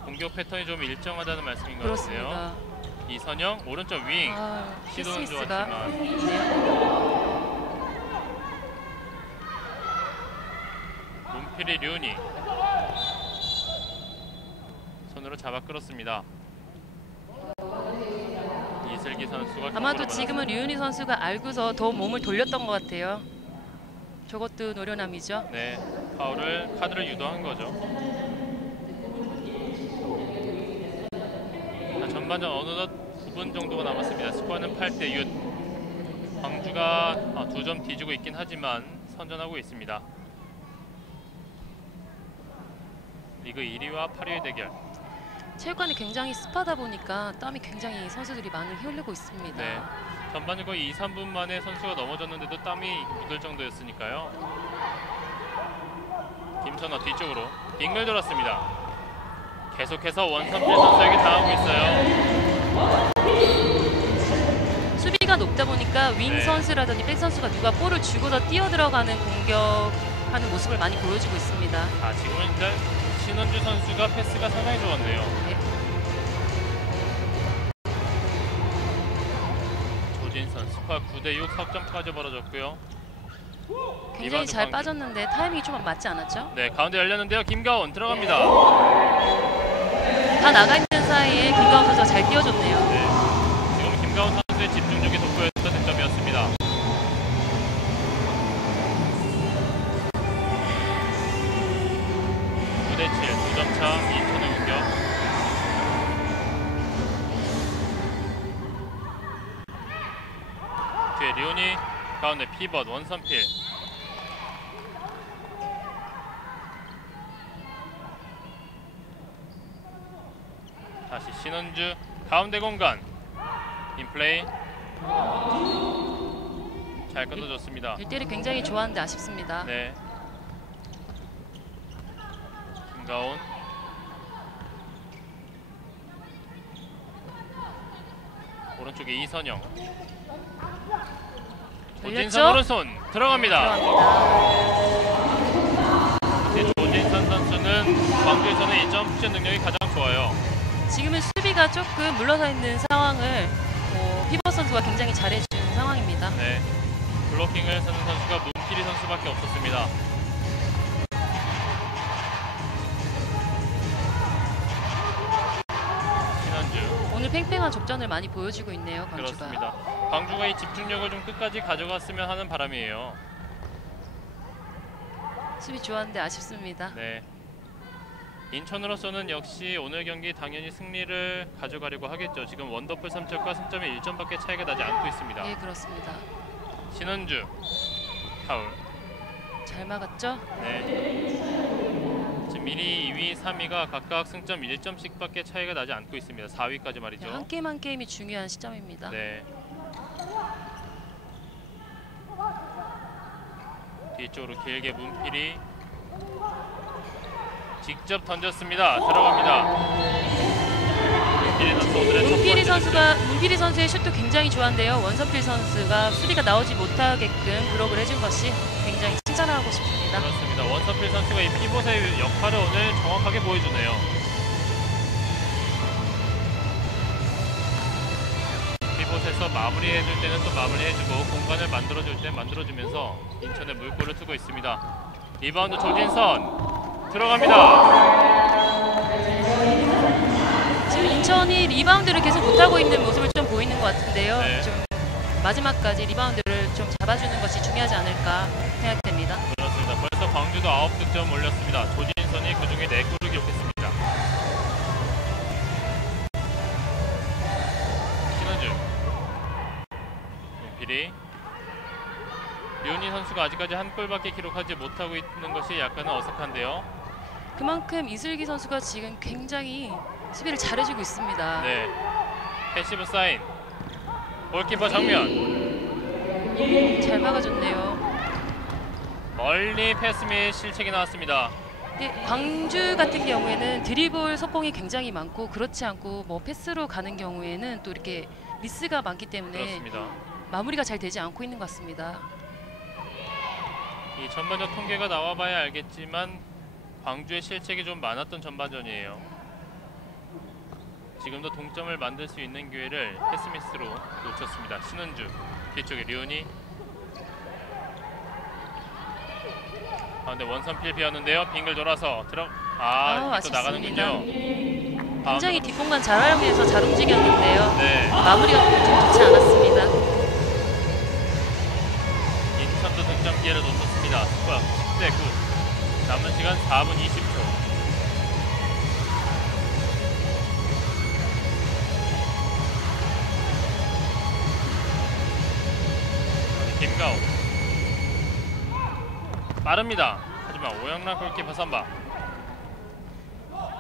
공격 패턴이 좀 일정하다는 말씀인 것 그렇습니다. 같은데요. 이선영 오른쪽 윙 시도는 스미스가 좋았지만 문필이 류니 손으로 잡아 끌었습니다. 이슬기 선수가 아마도 지금은 류니 선수가 알고서 더 몸을 돌렸던 것 같아요. 저것도 노련함이죠. 네, 파울을 카드를 유도한 거죠. 자, 전반전 어느덧 9분 정도가 남았습니다. 스코어는 8대6. 광주가 2점 뒤지고 있긴 하지만 선전하고 있습니다. 리그 1위와 8위의 대결. 체육관이 굉장히 습하다 보니까 땀이 굉장히 선수들이 많이 흘리고 있습니다. 네, 전반전 거의 2-3분 만에 선수가 넘어졌는데도 땀이 묻을 정도였으니까요. 김선호 뒤쪽으로 빙글 돌았습니다. 계속해서 원선필 선수에게 당하고 있어요. 수비가 높다 보니까 윙 선수라든지 백 선수가 누가 볼을 주고서 뛰어 들어가는 공격하는 모습을 많이 보여주고 있습니다. 지금은 이제 신원주 선수가 패스가 상당히 좋았네요. 네. 조진선 스코어 9대6 석점까지 벌어졌고요. 굉장히 잘 빠졌는데 타이밍이 좀 맞지 않았죠? 네, 가운데 열렸는데요. 김가온 들어갑니다. 다 나가 있는 사이에 김가온 선수가 잘 띄워줬네요. 네, 지금 김가온 선수의 집중력이 돋보였던 득점이었습니다. 대 7, 2점 차 인천의 공격. 뒤에 리오니, 가운데 피벗, 원선필. 다시 신원주, 가운데 공간. 인플레이. 잘 끊어줬습니다. 1대1이 굉장히 좋았는데 아쉽습니다. 네. 김가온. 오른쪽에 이선영. 조진선 오른손 들어갑니다. 네, 조진선 선수는 광주에서는 1점 푸션 능력이 가장 좋아요. 지금은 수비가 조금 물러서 있는 상황을 피벗 선수가 굉장히 잘해준 상황입니다. 네, 블로킹을 쓰는 선수가 문필이 선수밖에 없었습니다. 오늘 팽팽한 접전을 많이 보여주고 있네요, 광주가. 그렇습니다. 광주가 이 집중력을 좀 끝까지 가져갔으면 하는 바람이에요. 수비 좋았는데 아쉽습니다. 네. 인천으로서는 역시 오늘 경기 당연히 승리를 가져가려고 하겠죠. 지금 원더풀 3점과 승점이 1점밖에 차이가 나지 않고 있습니다. 예, 그렇습니다. 신은주 파울. 잘 막았죠? 네. 지금 1위, 2위, 3위가 각각 승점 1점씩밖에 차이가 나지 않고 있습니다. 4위까지 말이죠. 한 게임 한 게임이 중요한 시점입니다. 네. 뒤쪽으로 길게 문필이 직접 던졌습니다. 들어갑니다. 문필이 선수의 슛도 굉장히 좋았는데요. 원선필 선수가 수비가 나오지 못하게끔 블록을 해준 것이 굉장히 칭찬하고 싶습니다. 그렇습니다. 원선필 선수가 이 피봇의 역할을 오늘 정확하게 보여주네요. 피봇에서 마무리해줄 때는 또 마무리해주고 공간을 만들어줄 때 만들어주면서 인천의 물꼬를 트고 있습니다. 리바운드 조진선 들어갑니다. 지금 인천이 리바운드를 계속 못하고 있는 모습을 좀 보이는 것 같은데요. 네. 좀 마지막까지 리바운드를 좀 잡아주는 것이 중요하지 않을까 생각됩니다. 그렇습니다. 벌써 광주도 9득점 올렸습니다. 조진선이 그중에 4골을 기록했습니다. 신원주, 용필이, 류니 선수가 아직까지 한 골밖에 기록하지 못하고 있는 것이 약간은 어색한데요. 그만큼 이슬기 선수가 지금 굉장히 수비를 잘해주고 있습니다. 네, 패시브 사인, 골키퍼 정면, 잘 막아줬네요. 멀리 패스 및 실책이 나왔습니다. 네, 광주 같은 경우에는 드리블 속공이 굉장히 많고 그렇지 않고 뭐 패스로 가는 경우에는 또 이렇게 미스가 많기 때문에 그렇습니다. 마무리가 잘 되지 않고 있는 것 같습니다. 이 전반전 통계가 나와봐야 알겠지만 광주의 실책이 좀 많았던 전반전이에요. 지금도 동점을 만들 수 있는 기회를 패스미스로 놓쳤습니다. 신은주 뒤쪽에 류은이. 근데 원선필 비었는데요. 빙글 돌아서 또 나가는군요. 굉장히 뒷공간 잘 활용해서 잘 움직였는데요. 네. 마무리가 좀 좋지 않았습니다. 인천도 득점 기회를 놓쳤습니다. 스코어 10대9. 남은 시간 4분 20초. 김가온 빠릅니다. 하지만 오영락 골키퍼 선방.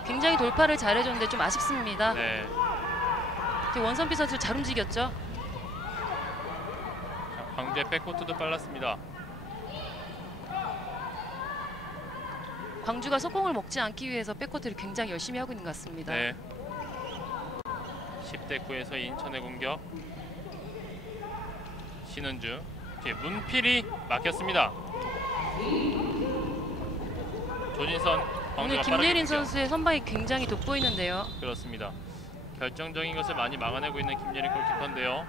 굉장히 돌파를 잘해줬는데 좀 아쉽습니다. 네. 원선필 선수 잘 움직였죠. 자, 광주의 백코트도 빨랐습니다. 광주가 속공을 먹지 않기 위해서 백코트를 굉장히 열심히 하고 있는 것 같습니다. 네. 10대9에서 인천의 공격. 신은주 뒤에 문필이 막혔습니다. 조진선. 오늘 김예린 선수의 선방이 굉장히 돋보이는데요. 그렇습니다. 결정적인 것을 많이 막아내고 있는 김예린 골키퍼인데요.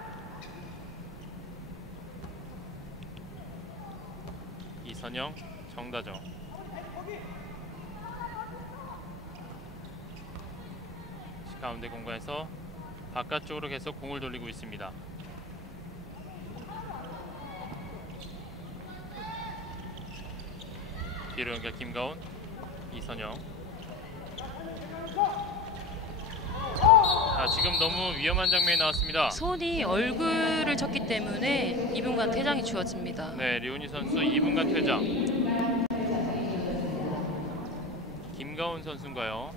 이선영, 정다정. 가운데 공간에서 바깥쪽으로 계속 공을 돌리고 있습니다. 뒤로 연결 김가온, 이선영. 지금 너무 위험한 장면이 나왔습니다. 손이 얼굴을 쳤기 때문에 2분간 퇴장이 주어집니다. 네, 류은희 선수 2분간 퇴장. 김가온 선수인가요?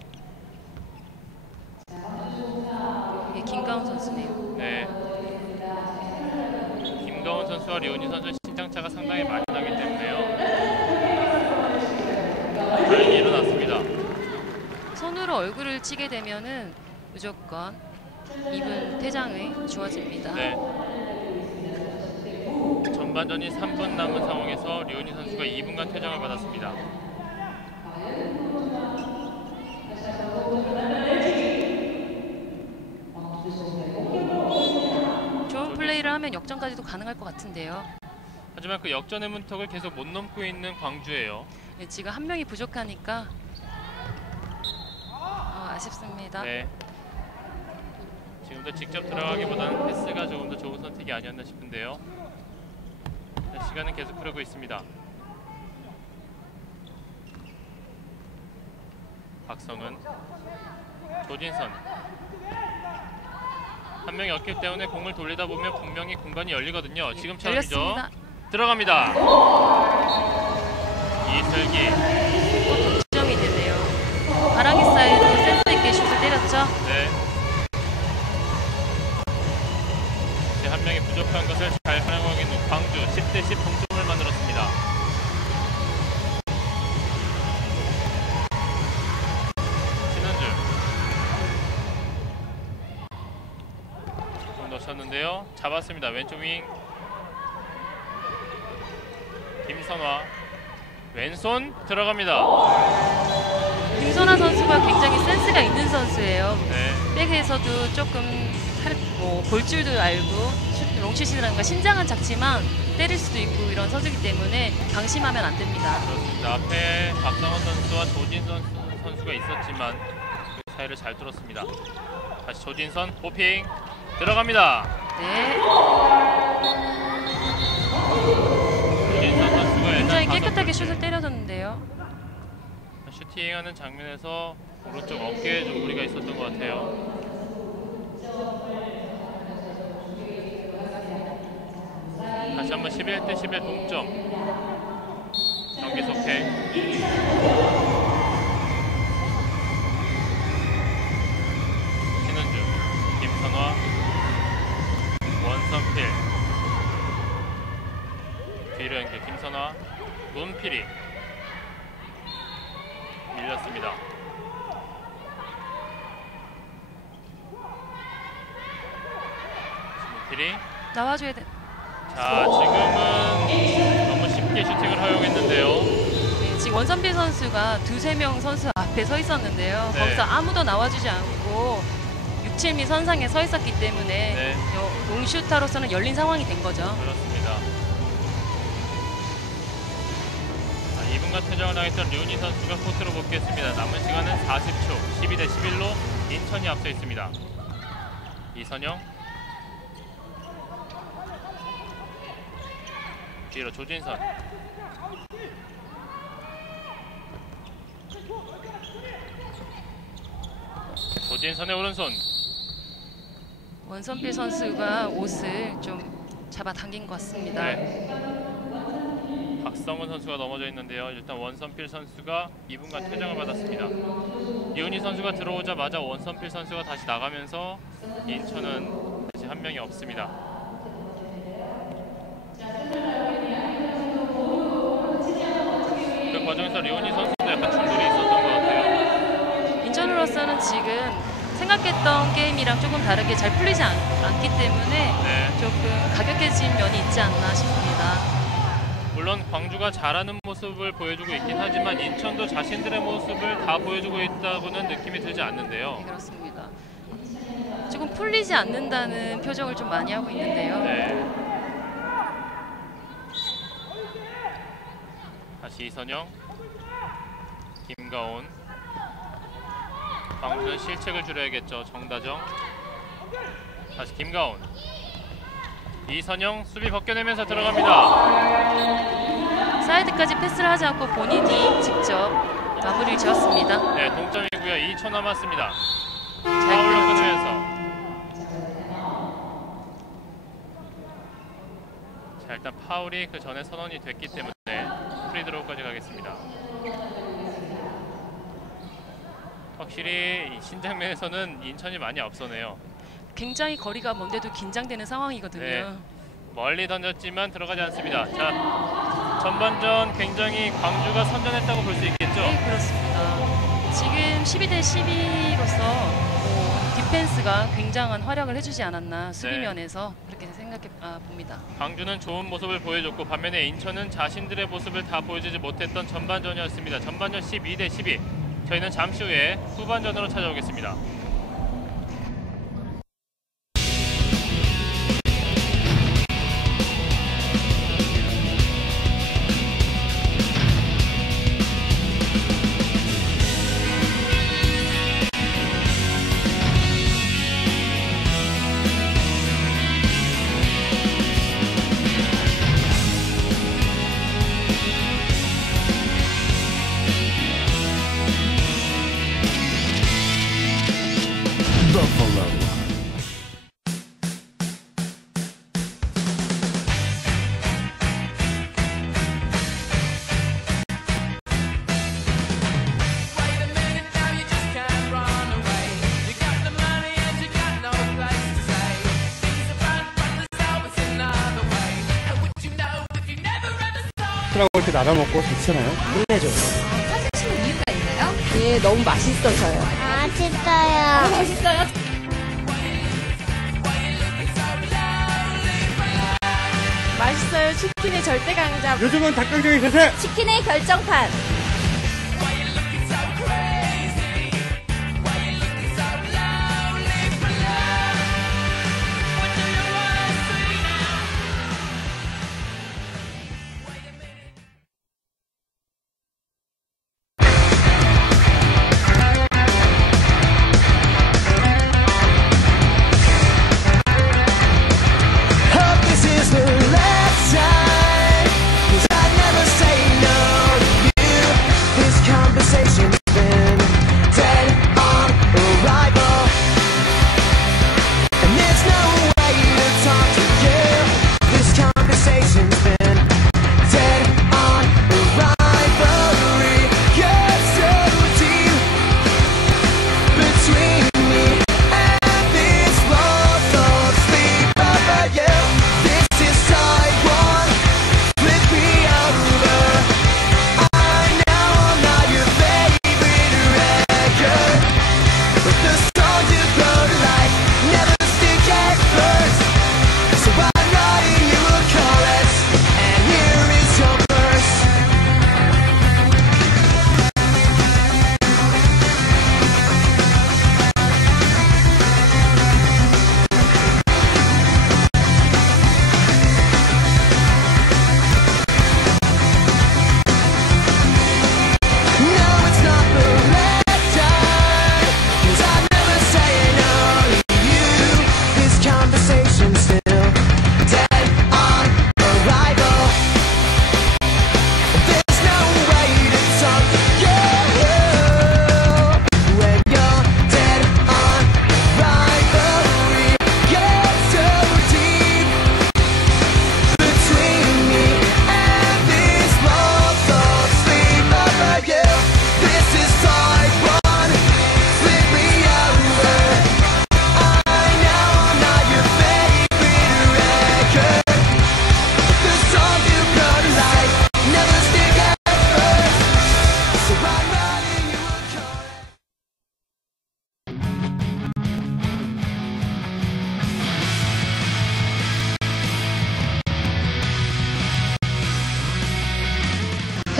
네, 김가온 선수네요. 네. 김가온 선수와 류은희 선수 신장차가 상당히 많이 나기 때문에요. 다행히 일어났습니다. 손으로 얼굴을 치게 되면은 무조건 2분 퇴장이 주어집니다. 네. 전반전이 3분 남은 상황에서 류은희 선수가 2분간 퇴장을 받았습니다. 좋은 플레이를 하면 역전까지도 가능할 것 같은데요. 하지만 그 역전의 문턱을 계속 못 넘고 있는 광주예요. 네, 지금 한 명이 부족하니까 아쉽습니다. 네. 지금도 직접 들어가기보다는 패스가 조금 더 좋은 선택이 아니었나 싶은데요. 네, 시간은 계속 흐르고 있습니다. 박성은, 조진선. 한 명이 없기 때문에 공을 돌리다 보면 분명히 공간이 열리거든요. 지금처럼이죠. 열렸습니다. 들어갑니다. 이슬기. 득점이 되네요. 바라기 사이로 센스 있게 슛을 때렸죠. 네. 이제 한 명이 부족한 것을 잘 활용하고 있는 광주. 10대10 동점을 만들었습니다. 신은주. 공 놓쳤는데요. 잡았습니다. 왼쪽 윙. 김선화. 왼손 들어갑니다. 김선화 선수가 굉장히 센스가 있는 선수예요. 네. 백에서도 조금 볼 줄도 알고 롱슛이라든가 신장은 작지만 때릴 수도 있고 이런 선수이기 때문에 방심하면 안 됩니다. 그렇습니다. 앞에 박상원 선수와 조진선 선수가 있었지만 그 사이를 잘 뚫었습니다. 다시 조진선 호핑 들어갑니다. 네. 조진선 선수가 굉장히 깨끗하게 슛을 때려줬는데요. 슈팅하는 장면에서 오른쪽 어깨에 좀 무리가 있었던 것 같아요. 다시 한번 11대11 동점. 경기 속행. 신은주, 김선화, 원선필. 뒤로 연결 김선화, 문필이 밀렸습니다. 문필이 나와줘야 돼. 자, 지금은 너무 쉽게 짧게 슈팅을 허용했는데요. 네, 지금 원선필 선수가 두세 명 선수 앞에 서 있었는데요. 네. 거기서 아무도 나와주지 않고 6, 7미 선상에 서 있었기 때문에 네. 롱슈터로서는 열린 상황이 된 거죠. 그렇습니다. 자, 2분간 퇴장을 당했던 류니 선수가 코트로 복귀했습니다. 남은 시간은 40초. 12대 11로 인천이 앞서 있습니다. 이선영 뒤로 조진선 조진선의 오른손 원선필 선수가 옷을 좀 잡아당긴 것 같습니다. 네. 박성훈 선수가 넘어져 있는데요. 일단 원선필 선수가 2분간 퇴장을 받았습니다. 이훈희 선수가 들어오자마자 원선필 선수가 다시 나가면서 인천은 다시 한 명이 없습니다. 그 과정에서 리오니 선수도 약간 충돌이 있었던 것 같아요. 인천으로서는 지금 생각했던 게임이랑 조금 다르게 잘 풀리지 않기 때문에 네. 조금 가격해진 면이 있지 않나 싶습니다. 물론 광주가 잘하는 모습을 보여주고 있긴 하지만 인천도 자신들의 모습을 다 보여주고 있다고는 느낌이 들지 않는데요. 네, 그렇습니다. 조금 풀리지 않는다는 표정을 좀 많이 하고 있는데요. 네. 다시 이선영, 김가온. 광주는 실책을 줄여야겠죠. 정다정. 다시 김가온. 이선영 수비 벗겨내면서 들어갑니다. 사이드까지 패스를 하지 않고 본인이 직접 마무리를 지었습니다. 네, 동점이고요. 2초 남았습니다. 잘 파울로 끊었죠. 끊으면서. 자, 일단 파울이 그 전에 선언이 됐기 때문에 프리드로우까지 가겠습니다. 확실히 이 신장면에서는 인천이 많이 앞서네요. 굉장히 거리가 먼데도 긴장되는 상황이거든요. 네. 멀리 던졌지만 들어가지 않습니다. 자, 전반전 굉장히 광주가 선전했다고 볼 수 있겠죠? 네, 그렇습니다. 지금 12대 12로서 디펜스가 굉장한 활약을 해주지 않았나 수비면에서 그렇게 생각해 봅니다. 광주는 좋은 모습을 보여줬고 반면에 인천은 자신들의 모습을 다 보여주지 못했던 전반전이었습니다. 전반전 12대 12. 저희는 잠시 후에 후반전으로 찾아오겠습니다. 라고 이렇게 나눠 먹고 괜찮아요? 끝내줘. 찾으시는 이유가 있나요? 예, 너무 맛있어서요. 맛있어요. 맛있어요? 맛있어요. 치킨의 절대 강자. 요즘은 닭강정이 대세! 치킨의 결정판. This is the last time, 'cause I never say no to you.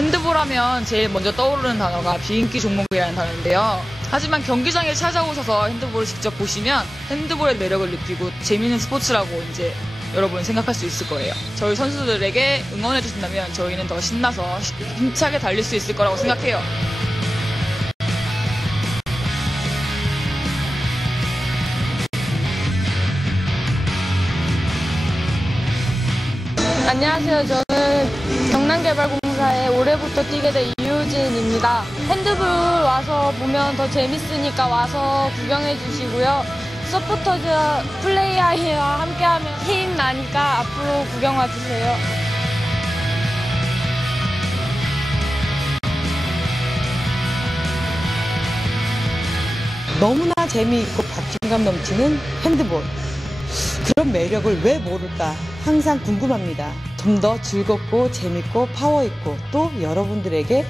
핸드볼 하면 제일 먼저 떠오르는 단어가 비인기 종목이라는 단어인데요. 하지만 경기장에 찾아오셔서 핸드볼을 직접 보시면 핸드볼의 매력을 느끼고 재미있는 스포츠라고 이제 여러분 생각할 수 있을 거예요. 저희 선수들에게 응원해 주신다면 저희는 더 신나서 힘차게 달릴 수 있을 거라고 생각해요. 안녕하세요. 저는 경남개발공사에 올해부터 뛰게 된 이유진입니다. 핸드볼 와서 보면 더 재밌으니까 와서 구경해 주시고요. 서포터즈 플레이아이와 함께하면 힘 나니까 앞으로 구경 와주세요. 너무나 재미있고 박진감 넘치는 핸드볼. 그런 매력을 왜 모를까 항상 궁금합니다. 좀 더 즐겁고 재밌고 파워있고 또 여러분들에게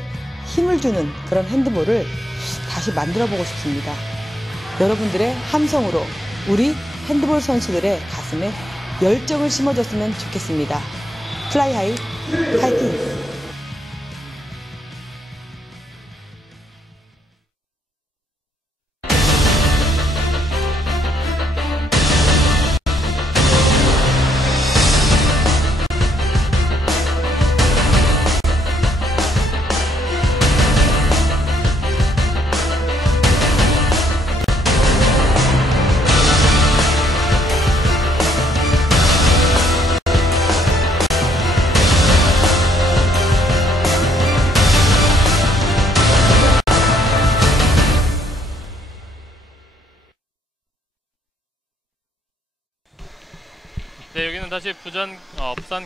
힘을 주는 그런 핸드볼을 다시 만들어보고 싶습니다. 여러분들의 함성으로 우리 핸드볼 선수들의 가슴에 열정을 심어줬으면 좋겠습니다. 플라이하이 파이팅! 네, 여기는 다시 부산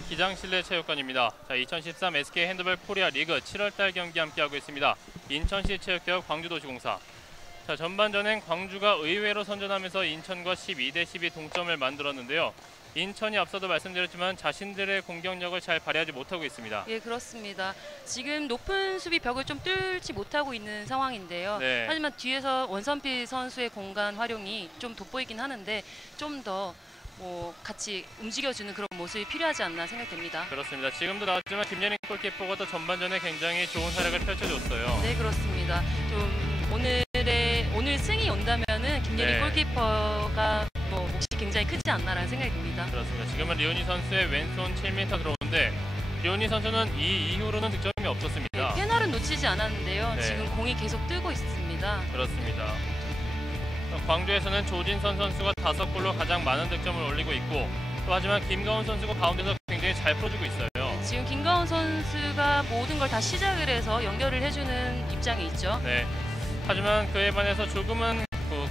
기장실내체육관입니다. 자, 2013 SK 핸드볼 코리아 리그 7월달 경기 함께하고 있습니다. 인천시 체육대학 광주도시공사. 자, 전반전엔 광주가 의외로 선전하면서 인천과 12대12 동점을 만들었는데요. 인천이 앞서도 말씀드렸지만 자신들의 공격력을 잘 발휘하지 못하고 있습니다. 예, 그렇습니다. 지금 높은 수비 벽을 좀 뚫지 못하고 있는 상황인데요. 네. 하지만 뒤에서 원선필 선수의 공간 활용이 좀 돋보이긴 하는데 좀 더 같이 움직여주는 그런 모습이 필요하지 않나 생각됩니다. 그렇습니다. 지금도 나왔지만 김예린 골키퍼가 또 전반전에 굉장히 좋은 활약을 펼쳐줬어요. 네, 그렇습니다. 좀 오늘 승이 온다면은 김예린 네. 골키퍼가 몫이 굉장히 크지 않나라는 생각이 듭니다. 그렇습니다. 지금은 리오니 선수의 왼손 7m 들어오는데 리오니 선수는 이 이후로는 득점이 없었습니다. 네, 페널은 놓치지 않았는데요. 네. 지금 공이 계속 뜨고 있습니다. 그렇습니다. 광주에서는 조진선 선수가 5골로 가장 많은 득점을 올리고 있고 또 하지만 김가훈 선수가 가운데서 굉장히 잘 풀어주고 있어요. 지금 김가훈 선수가 모든 걸 다 시작을 해서 연결을 해주는 입장에 있죠. 네. 하지만 그에 반해서 조금은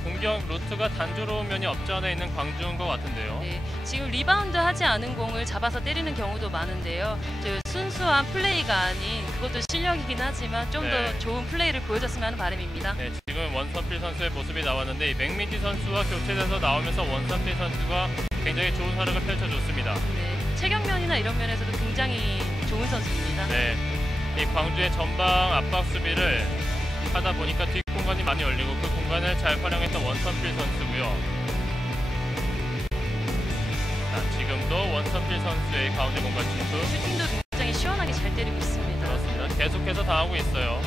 공격 루트가 단조로운 면이 없지 않아 있는 광주인 것 같은데요. 네, 지금 리바운드 하지 않은 공을 잡아서 때리는 경우도 많은데요. 순수한 플레이가 아닌 그것도 실력이긴 하지만 좀 더 네. 좋은 플레이를 보여줬으면 하는 바람입니다. 네, 지금 원선필 선수의 모습이 나왔는데 이 맥민지 선수와 교체돼서 나오면서 원선필 선수가 굉장히 좋은 활약을 펼쳐줬습니다. 네, 체격면이나 이런 면에서도 굉장히 좋은 선수입니다. 네, 이 광주의 전방 압박 수비를 하다 보니까 뒷공간이 많이 열리고 그 공간을 잘 활용했던 원선필 선수고요. 자, 지금도 원선필 선수의 가운데 공간 침투. 슈팅도 굉장히 시원하게 잘 때리고 있습니다. 그렇습니다. 계속해서 당하고 있어요.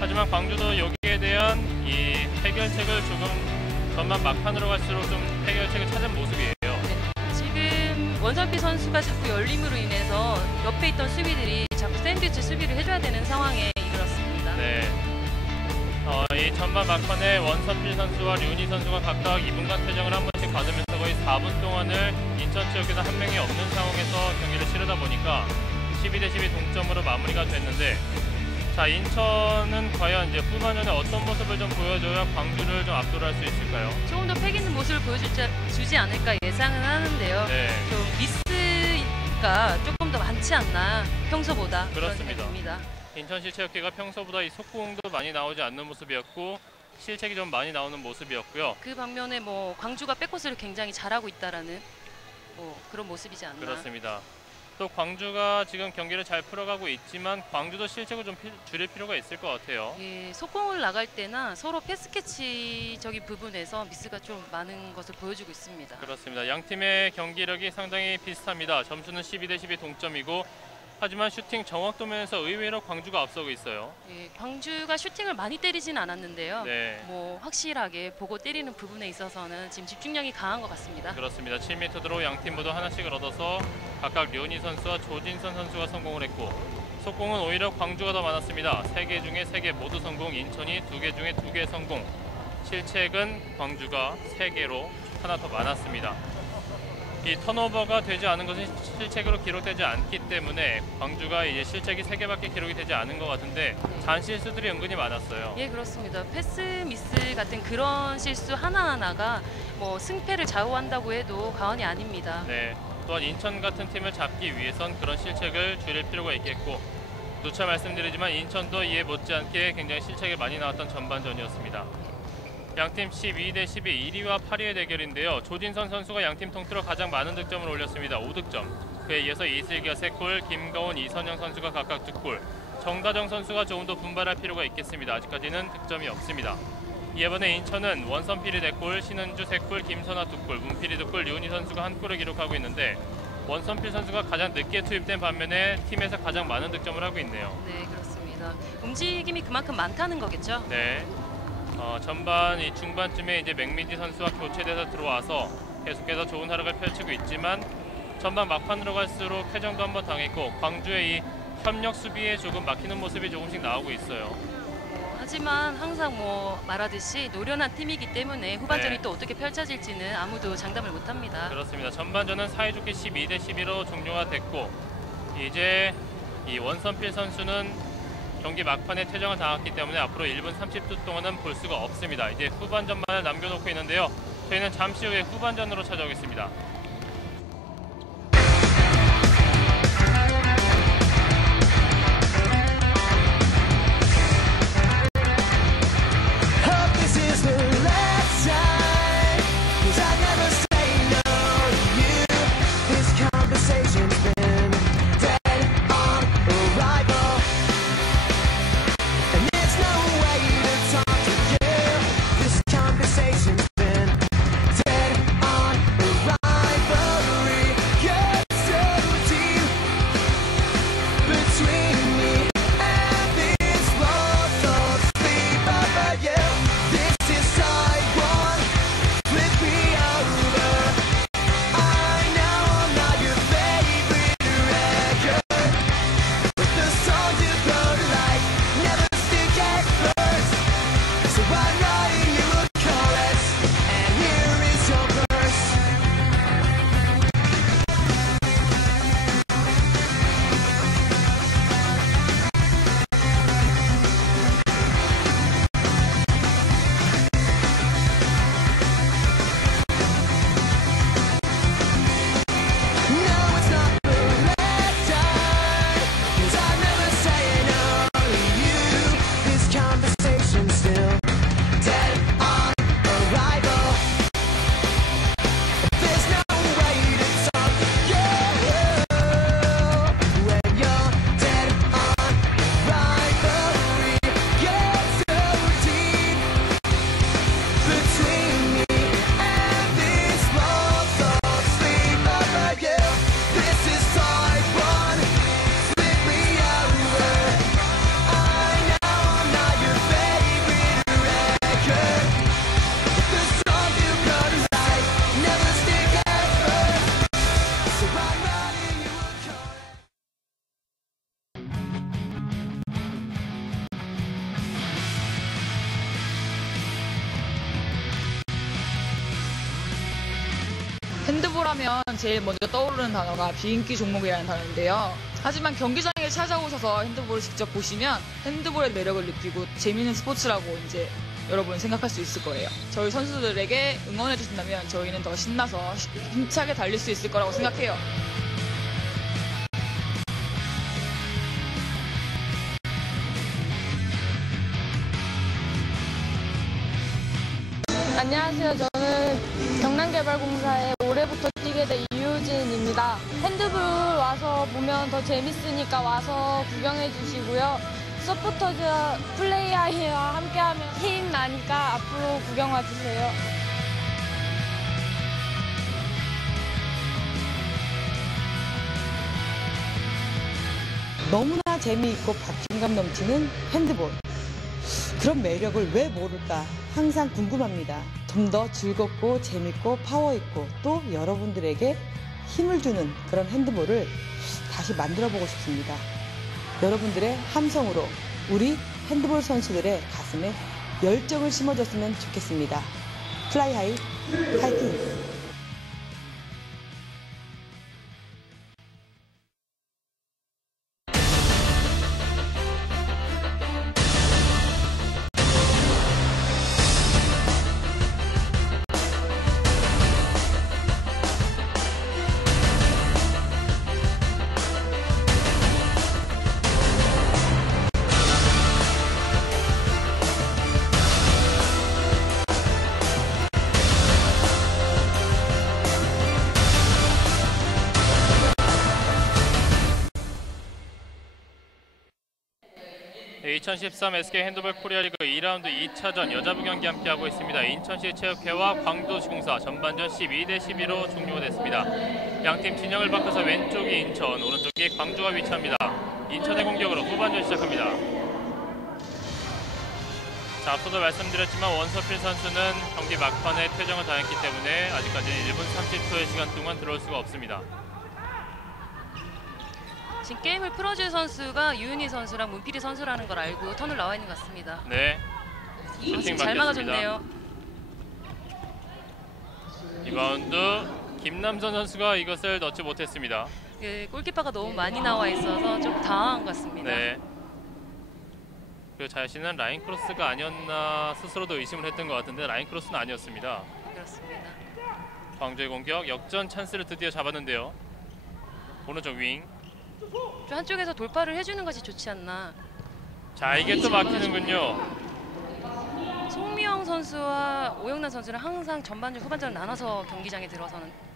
하지만 광주도 여기에 대한 이 해결책을 조금 전반 막판으로 갈수록 좀 해결책을 찾은 모습이에요. 네, 지금 원선필 선수가 자꾸 열림으로 인해서 옆에 있던 수비들이 자꾸 샌드위치 수비를 해줘야 되는 상황에 이르렀습니다. 네. 이 전반 막판에 원선필 선수와 류니 선수가 각각 2분간 퇴장을 한 번씩 받으면서 거의 4분 동안을 인천체육에서 한 명이 없는 상황에서 경기를 치르다 보니까 12대12 동점으로 마무리가 됐는데 자, 인천은 과연 이제 후반전에 어떤 모습을 좀 보여줘야 광주를 좀 압도할 수 있을까요? 조금 더 패기 있는 모습을 보여주지 않을까 예상은 하는데요. 네. 좀 미스가 조금 더 많지 않나 평소보다 그렇습니다. 그런 생각이 듭니다. 인천시 체육회가 평소보다 이 속공도 많이 나오지 않는 모습이었고 실책이 좀 많이 나오는 모습이었고요. 그 반면에 광주가 백코스를 굉장히 잘하고 있다라는 그런 모습이지 않나. 그렇습니다. 또 광주가 지금 경기를 잘 풀어가고 있지만 광주도 실책을 좀 줄일 필요가 있을 것 같아요. 예, 속공을 나갈 때나 서로 패스 캐치적인 부분에서 미스가 좀 많은 것을 보여주고 있습니다. 그렇습니다. 양 팀의 경기력이 상당히 비슷합니다. 점수는 12대12 동점이고 하지만 슈팅 정확도 면에서 의외로 광주가 앞서고 있어요. 예, 광주가 슈팅을 많이 때리진 않았는데요. 네. 뭐 확실하게 보고 때리는 부분에 있어서는 지금 집중력이 강한 것 같습니다. 그렇습니다. 7m 드로 양팀 모두 하나씩을 얻어서 각각 류은희 선수와 조진선 선수가 성공을 했고 속공은 오히려 광주가 더 많았습니다. 3개 중에 3개 모두 성공, 인천이 2개 중에 2개 성공. 실책은 광주가 3개로 하나 더 많았습니다. 이 턴오버가 되지 않은 것은 실책으로 기록되지 않기 때문에 광주가 이제 실책이 3개밖에 기록이 되지 않은 것 같은데 잔실수들이 은근히 많았어요. 예, 그렇습니다. 패스 미스 같은 그런 실수 하나하나가 뭐 승패를 좌우한다고 해도 과언이 아닙니다. 네. 또한 인천 같은 팀을 잡기 위해선 그런 실책을 줄일 필요가 있겠고 누차 말씀드리지만 인천도 이에 못지않게 굉장히 실책이 많이 나왔던 전반전이었습니다. 양팀 12대 12, 1위와 8위의 대결인데요. 조진선 선수가 양팀 통틀어 가장 많은 득점을 올렸습니다. 5득점. 그에 이어서 이슬기가 3골, 김가온, 이선영 선수가 각각 2골. 정다정 선수가 조금 더 분발할 필요가 있겠습니다. 아직까지는 득점이 없습니다. 이번에 인천은 원선필이 4골, 신은주 3골, 김선아 2골, 문필이 2골, 류은희 선수가 1골을 기록하고 있는데 원선필 선수가 가장 늦게 투입된 반면에 팀에서 가장 많은 득점을 하고 있네요. 네, 그렇습니다. 움직임이 그만큼 많다는 거겠죠? 네. 전반 이 중반쯤에 이제 맥민지 선수와 교체돼서 들어와서 계속해서 좋은 활약을 펼치고 있지만 전반 막판으로 갈수록 퇴장도 한번 당했고 광주의 이 협력 수비에 조금 막히는 모습이 조금씩 나오고 있어요. 하지만 항상 뭐 말하듯이 노련한 팀이기 때문에 후반전이 네. 또 어떻게 펼쳐질지는 아무도 장담을 못합니다. 그렇습니다. 전반전은 사이좋게 12대 12로 종료가 됐고 이제 이 원선필 선수는 경기 막판에 퇴장을 당했기 때문에 앞으로 1분 30초 동안은 볼 수가 없습니다. 이제 후반전만을 남겨놓고 있는데요. 저희는 잠시 후에 후반전으로 찾아오겠습니다. 핸드볼 하면 제일 먼저 떠오르는 단어가 비인기 종목이라는 단어인데요. 하지만 경기장에 찾아오셔서 핸드볼을 직접 보시면 핸드볼의 매력을 느끼고 재미있는 스포츠라고 이제 여러분 생각할 수 있을 거예요. 저희 선수들에게 응원해 주신다면 저희는 더 신나서 힘차게 달릴 수 있을 거라고 생각해요. 안녕하세요. 저는 경남개발공사에 올해부터 뛰게 된 이유진입니다. 핸드볼 와서 보면 더 재밌으니까 와서 구경해 주시고요. 서포터즈 플레이아이와 함께하면 힘 나니까 앞으로 구경 와주세요. 너무나 재미있고 박진감 넘치는 핸드볼. 그런 매력을 왜 모를까 항상 궁금합니다. 좀 더 즐겁고 재밌고 파워있고 또 여러분들에게 힘을 주는 그런 핸드볼을 다시 만들어 보고 싶습니다. 여러분들의 함성으로 우리 핸드볼 선수들의 가슴에 열정을 심어줬으면 좋겠습니다. 플라이하이 파이팅! 네, 2013 SK 핸드볼 코리아리그 2라운드 2차전 여자부 경기 함께하고 있습니다. 인천시 체육회와 광주시공사 전반전 12대 12로 종료가 됐습니다. 양팀 진영을 바꿔서 왼쪽이 인천, 오른쪽이 광주가 위치합니다. 인천의 공격으로 후반전 시작합니다. 자, 앞서도 말씀드렸지만 원서필 선수는 경기 막판에 퇴장을 당했기 때문에 아직까지는 1분 30초의 시간 동안 들어올 수가 없습니다. 지금 게임을 풀어줄 선수가 유은희 선수랑 문필이 선수라는 걸 알고 턴을 나와 있는 것 같습니다. 네, 지금 슈팅 잘 맞겠습니다. 막아줬네요. 리바운드 김남선 선수가 이것을 넣지 못했습니다. 그 골키퍼가 너무 많이 나와 있어서 좀 당황한 것 같습니다. 네. 그 자신은 라인 크로스가 아니었나 스스로도 의심을 했던 것 같은데 라인 크로스는 아니었습니다. 그렇습니다. 광주의 공격 역전 찬스를 드디어 잡았는데요. 오른쪽 윙. 좀 한쪽에서 돌파를 해주는 것이 좋지 않나. 자, 이게 또 막히는군요. 송미영 선수와 오영란 선수는 항상 전반전 후반전을 나눠서 경기장에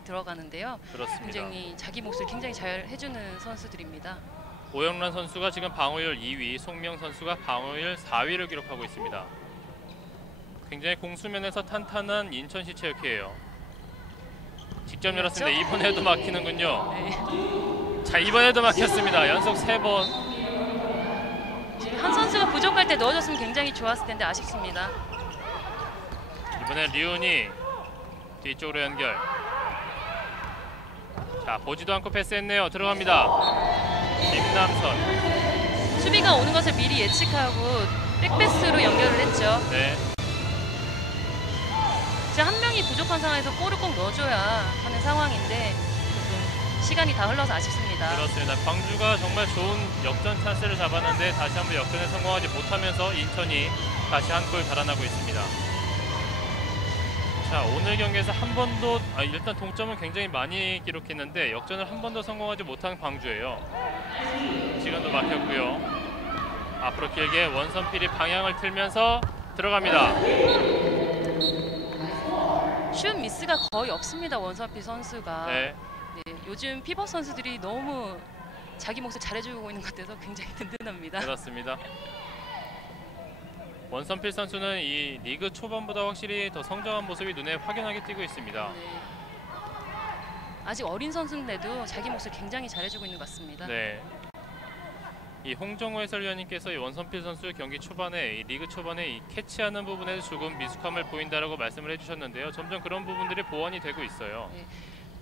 들어가는데요. 그렇습니다. 굉장히 자기 몫을 굉장히 잘 해주는 선수들입니다. 오영란 선수가 지금 방어율 2위, 송미영 선수가 방어율 4위를 기록하고 있습니다. 굉장히 공수면에서 탄탄한 인천시 체육회예요. 직접 열었습니다. 이번에도 막히는군요. 네. 자, 이번에도 막혔습니다. 연속 3번. 지금 한 선수가 부족할 때 넣어줬으면 굉장히 좋았을 텐데 아쉽습니다. 이번엔 류은이 뒤쪽으로 연결. 자, 보지도 않고 패스했네요. 들어갑니다. 김남선. 수비가 오는 것을 미리 예측하고 백패스로 연결을 했죠. 네. 이제 한 명이 부족한 상황에서 골을 꼭 넣어줘야 하는 상황인데 조금 시간이 다 흘러서 아쉽습니다. 그렇습니다. 광주가 정말 좋은 역전 찬스를 잡았는데 다시 한번 역전에 성공하지 못하면서 인천이 다시 한 골 달아나고 있습니다. 자, 오늘 경기에서 한 번도 일단 동점은 굉장히 많이 기록했는데 역전을 한 번도 성공하지 못한 광주예요. 지금도 막혔고요. 앞으로 길게 원선필이 방향을 틀면서 들어갑니다. 슛 미스가 거의 없습니다. 원서필 선수가. 네. 네, 요즘 피벗 선수들이 너무 자기 몫을 잘해주고 있는 것 같아서 굉장히 든든합니다. 그렇습니다. 원선필 선수는 이 리그 초반보다 확실히 더 성장한 모습이 눈에 확연하게 띄고 있습니다. 네. 아직 어린 선수인데도 자기 몫을 굉장히 잘해주고 있는 것 같습니다. 네. 이 홍정호 해설위원님께서 이 원선필 선수 경기 초반에 이 리그 초반에 이 캐치하는 부분에서 조금 미숙함을 보인다라고 말씀을 해주셨는데요. 점점 그런 부분들이 보완이 되고 있어요. 네.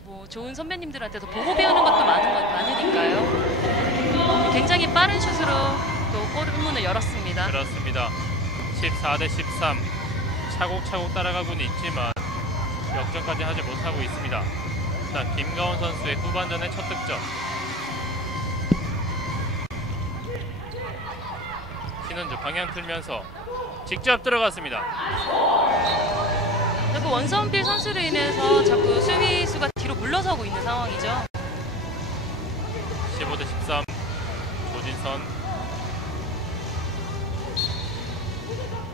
뭐 좋은 선배님들한테도 보고 배우는 것도 많으니까요. 굉장히 빠른 슛으로 또 골문을 열었습니다. 그렇습니다. 14대 13 차곡차곡 따라가고는 있지만 역전까지 하지 못하고 있습니다. 자, 김가원 선수의 후반전의 첫 득점. 신은주 방향 틀면서 직접 들어갔습니다. 자꾸 원선필 선수로 인해서 자꾸 수비수가 뒤로 물러서고 있는 상황이죠. 15대 13 조진선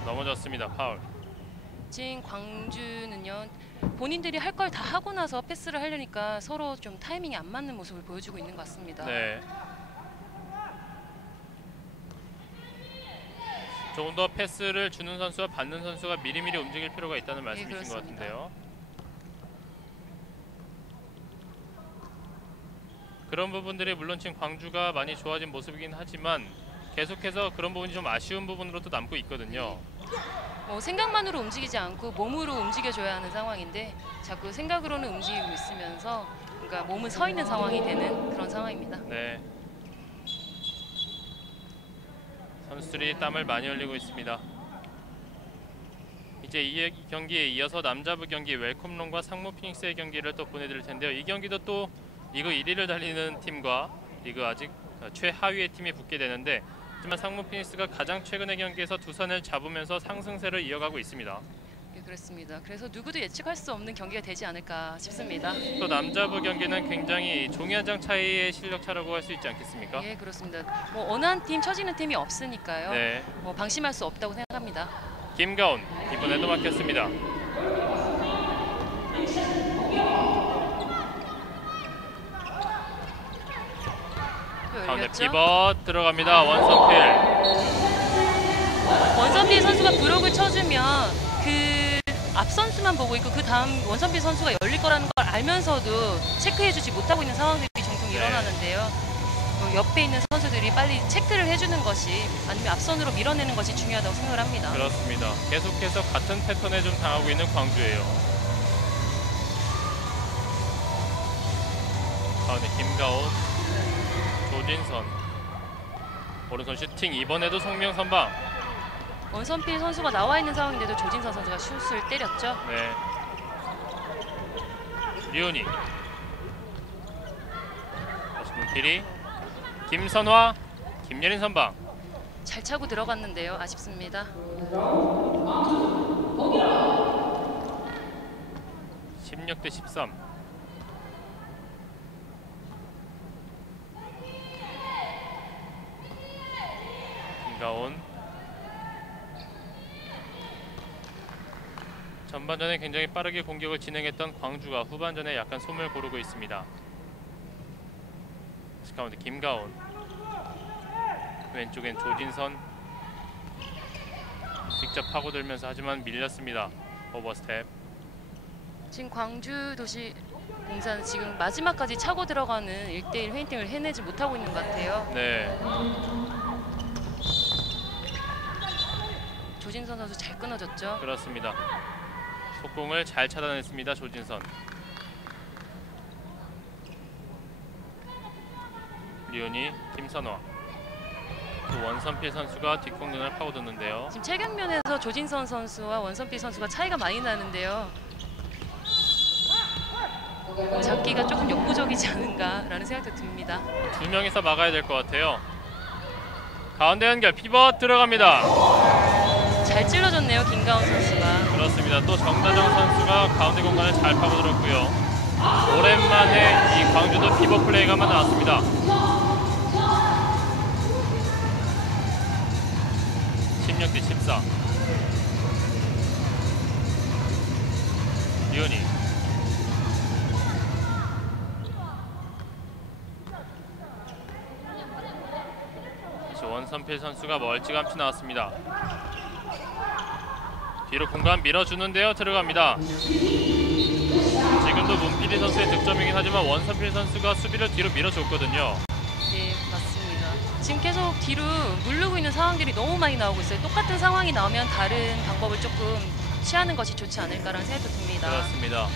넘어졌습니다. 파울. 지금 광주는요, 본인들이 할 걸 다 하고 나서 패스를 하려니까 서로 좀 타이밍이 안 맞는 모습을 보여주고 있는 것 같습니다. 네. 조금 더 패스를 주는 선수와 받는 선수가 미리미리 움직일 필요가 있다는 말씀이신 것 같은데요. 그런 부분들이 물론 지금 광주가 많이 좋아진 모습이긴 하지만 계속해서 그런 부분이 좀 아쉬운 부분으로 또 남고 있거든요. 생각만으로 움직이지 않고 몸으로 움직여줘야 하는 상황인데 자꾸 생각으로는 움직이고 있으면서 그러니까 몸은 서 있는 상황이 되는 그런 상황입니다. 네. 선수들이 땀을 많이 흘리고 있습니다. 이제 이 경기에 이어서 남자부 경기 웰컴론과 상무 피닉스의 경기를 또 보내드릴 텐데요. 이 경기도 또 리그 1위를 달리는 팀과 리그 아직 최하위의 팀이 붙게 되는데 하지만 상무 피닉스가 가장 최근의 경기에서 두 선을 잡으면서 상승세를 이어가고 있습니다. 네, 그렇습니다. 그래서 누구도 예측할 수 없는 경기가 되지 않을까 싶습니다. 또 남자부 경기는 굉장히 종이 한 장 차이의 실력 차라고 할 수 있지 않겠습니까? 예, 그렇습니다. 어느 한 팀 처지는 팀이 없으니까요. 네. 방심할 수 없다고 생각합니다. 김가온 이번에도 막혔습니다. 가운데 피벗 들어갑니다. 원선필. 원선필 선수가 브록을 쳐주면 그 앞 선수만 보고 있고 그 다음 원선필 선수가 열릴 거라는 걸 알면서도 체크해주지 못하고 있는 상황들이 종종 일어나는데요. 옆에 있는 선수들이 빨리 체크를 해주는 것이 아니면 앞선으로 밀어내는 것이 중요하다고 생각을 합니다. 그렇습니다. 계속해서 같은 패턴에 좀 당하고 있는 광주예요. 가운데 김가온, 조진선, 오른손 슈팅 이번에도 송명 선방. 원선필 선수가 나와 있는 상황인데도 조진선 선수가 슛을 때렸죠. 네. 류은희, 다시 문필이, 김선화, 김예린 선방. 잘 차고 들어갔는데요. 아쉽습니다. 16대 13. 김가온. 전반전에 굉장히 빠르게 공격을 진행했던 광주가 후반전에 약간 숨을 고르고 있습니다. 가운데 김가온, 왼쪽엔 조진선, 직접 파고들면서 하지만 밀렸습니다. 오버스텝. 지금 광주도시공사는 지금 마지막까지 차고 들어가는 1대1 페인팅을 해내지 못하고 있는 것 같아요. 네. 조진선 선수 잘 끊어졌죠. 그렇습니다. 속공을 잘 차단했습니다. 조진선. 류은희, 김선화. 또 원선필 선수가 뒷공간을 파고드는데요. 지금 체격면에서 조진선 선수와 원선필 선수가 차이가 많이 나는데요. 잡기가 조금 역부족이지 않은가라는 생각도 듭니다. 두 명이서 막아야 될 것 같아요. 가운데 연결 피벗 들어갑니다. 잘 찔러줬네요. 김가온 선수가. 그렇습니다. 또 정다정 선수가 가운데 공간을 잘 파고들었고요. 오랜만에 이 광주도 피벗 플레이가 한번 나왔습니다. 대 14. 류은희. 다시 원선필 선수가 멀찌감치 나왔습니다. 뒤로 공간 밀어주는데요. 들어갑니다. 지금도 문필이 선수의 득점이긴 하지만 원선필 선수가 수비를 뒤로 밀어줬거든요. 네, 맞습니다. 지금 계속 뒤로 누르고 있는 상황들이 너무 많이 나오고 있어요. 똑같은 상황이 나오면 다른 방법을 조금 취하는 것이 좋지 않을까라는 생각도 듭니다. 그렇습니다.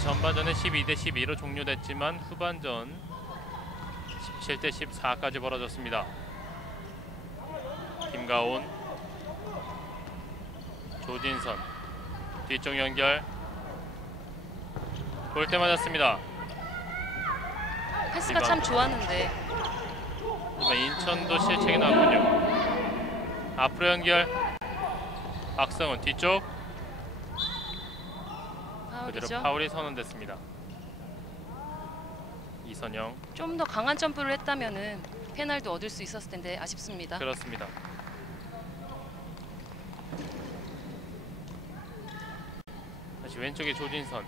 전반전은 12대 12로 종료됐지만 후반전 17대 14까지 벌어졌습니다. 김가온, 조진선, 뒤쪽 연결, 골대 맞았습니다. 패스가 참 좋았는데 인천도 실책이 나왔군요. 앞으로 연결, 박성훈 뒤쪽, 그대로 파울이 선언됐습니다. 이선영. 좀 더 강한 점프를 했다면은 페널도 얻을 수 있었을 텐데 아쉽습니다. 그렇습니다. 다시 왼쪽에 조진선.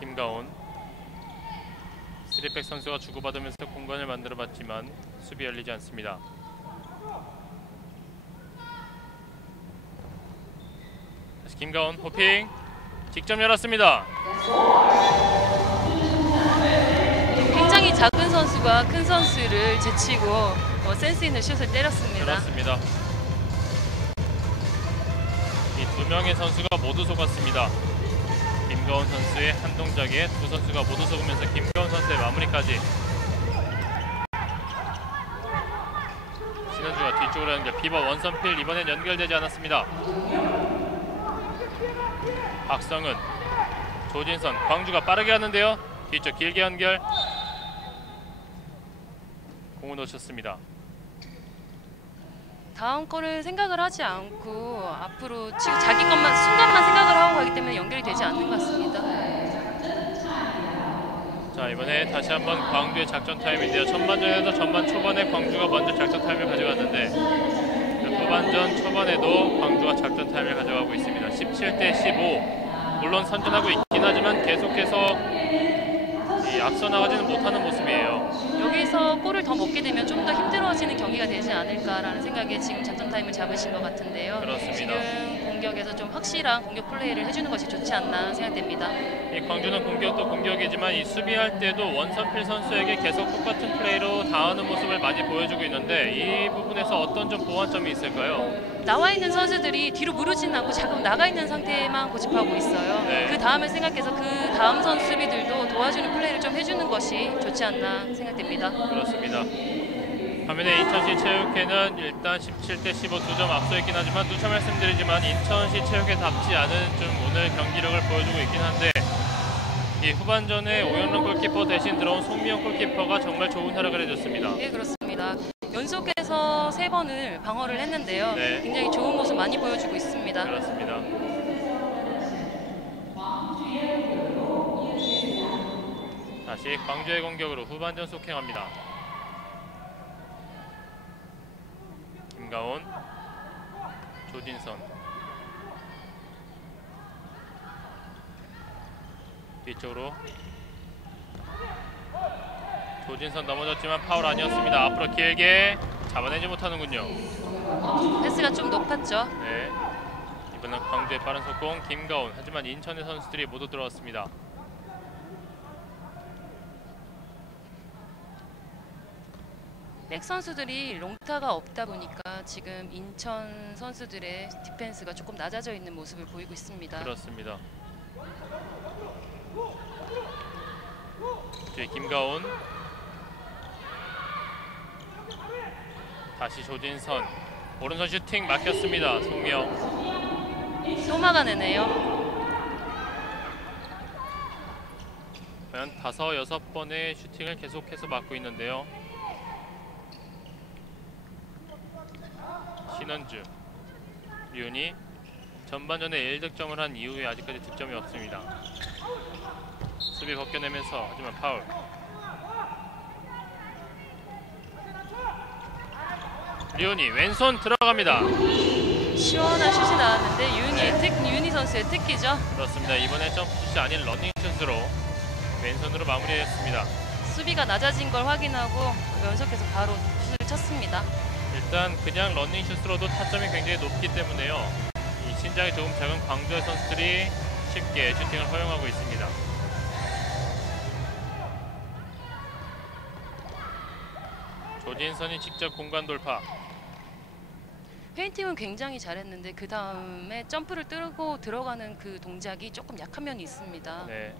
김가온. 3백 선수가 주고받으면서 공간을 만들어봤지만 수비 열리지 않습니다. 다시 김가온 호핑 직접 열었습니다. 굉장히 작은 선수가 큰 선수를 제치고 센스 있는 슛을 때렸습니다. 그렇습니다. 이 두 명의 선수가 모두 속았습니다. 김가온 선수의 한 동작에 두 선수가 모두 속으면서 김가온 선수의 마무리까지. 신현주가 뒤쪽으로 연결. 비버 원선필 이번엔 연결되지 않았습니다. 박성은, 조진선, 광주가 빠르게 하는데요. 뒤쪽 길게 연결. 공을 놓쳤습니다. 다음 거를 생각을 하지 않고 앞으로 지금 자기 것만 순간만 생각을 하고 가기 때문에 연결이 되지 않는 것 같습니다. 자, 이번에 다시 한번 광주의 작전 타임인데요. 전반전에도 전반 초반에 광주가 먼저 작전 타임을 가져갔는데 후반전 초반에도 광주가 작전 타임을 가져가고 있습니다. 17대 15. 물론 선전하고 있긴 하지만 계속해서 앞서 나가지는 못하는 모습이에요. 여기서 골을 더 먹게 되면 좀 더 힘들어지는 경기가 되지 않을까라는 생각에 지금 작전 타임을 잡으신 것 같은데요. 그렇습니다. 지금 공격에서 좀 확실한 공격 플레이를 해주는 것이 좋지 않나 생각됩니다. 이 광주는 공격도 공격이지만 이 수비할 때도 원선필 선수에게 계속 똑같은 플레이로 당하는 모습을 많이 보여주고 있는데 이 부분에서 어떤 좀 보완점이 있을까요? 나와 있는 선수들이 뒤로 무르지는 않고 자꾸 나가 있는 상태만 고집하고 있어요. 네. 그 다음을 생각해서 그 다음 선수 수비들도 도와주는 플레이를 좀 해주는 것이 좋지 않나 생각됩니다. 그렇습니다. 반면에 인천시 체육회는 일단 17대 15 2점 앞서 있긴 하지만 누차 말씀드리지만 인천시 체육회답지 않은 좀 오늘 경기력을 보여주고 있긴 한데 이 후반전에 오영론 골키퍼 대신 들어온 송미영 골키퍼가 정말 좋은 활약을 해줬습니다. 네, 그렇습니다. 연속해서 3번을 방어를 했는데요. 네. 굉장히 좋은 모습 많이 보여주고 있습니다. 그렇습니다. 다시 광주의 공격으로 후반전 속행합니다. 김가온, 조진선, 뒤쪽으로 조진선 넘어졌지만 파울 아니었습니다. 앞으로 길게 잡아내지 못하는군요. 패스가 좀 높았죠. 네, 이번엔 광주의 빠른 속공 김가온. 하지만 인천의 선수들이 모두 들어왔습니다. 백 선수들이 롱타가 없다 보니까 지금 인천 선수들의 디펜스가 조금 낮아져 있는 모습을 보이고 있습니다. 그렇습니다. 뒤에 김가온, 다시 조진선, 오른손 슈팅 막혔습니다. 송미영. 또 막아내네요. 과연 5, 6번의 슈팅을 계속해서 막고 있는데요. 신원주, 류니 전반전에 1득점을 한 이후에 아직까지 득점이 없습니다. 수비 벗겨내면서 하지만 파울. 류니 왼손 들어갑니다. 시원한 슛이 나왔는데 유니 선수의 특기죠. 그렇습니다. 이번에 점프슛이 아닌 러닝슛으로 왼손으로 마무리했습니다. 수비가 낮아진 걸 확인하고 연속해서 바로 슛을 쳤습니다. 일단 그냥 러닝슛으로도 타점이 굉장히 높기 때문에요. 이 신장이 조금 작은 광주의 선수들이 쉽게 슈팅을 허용하고 있습니다. 조진선이 직접 공간 돌파. 페인팅은 굉장히 잘했는데 그 다음에 점프를 뚫고 들어가는 그 동작이 조금 약한 면이 있습니다. 네,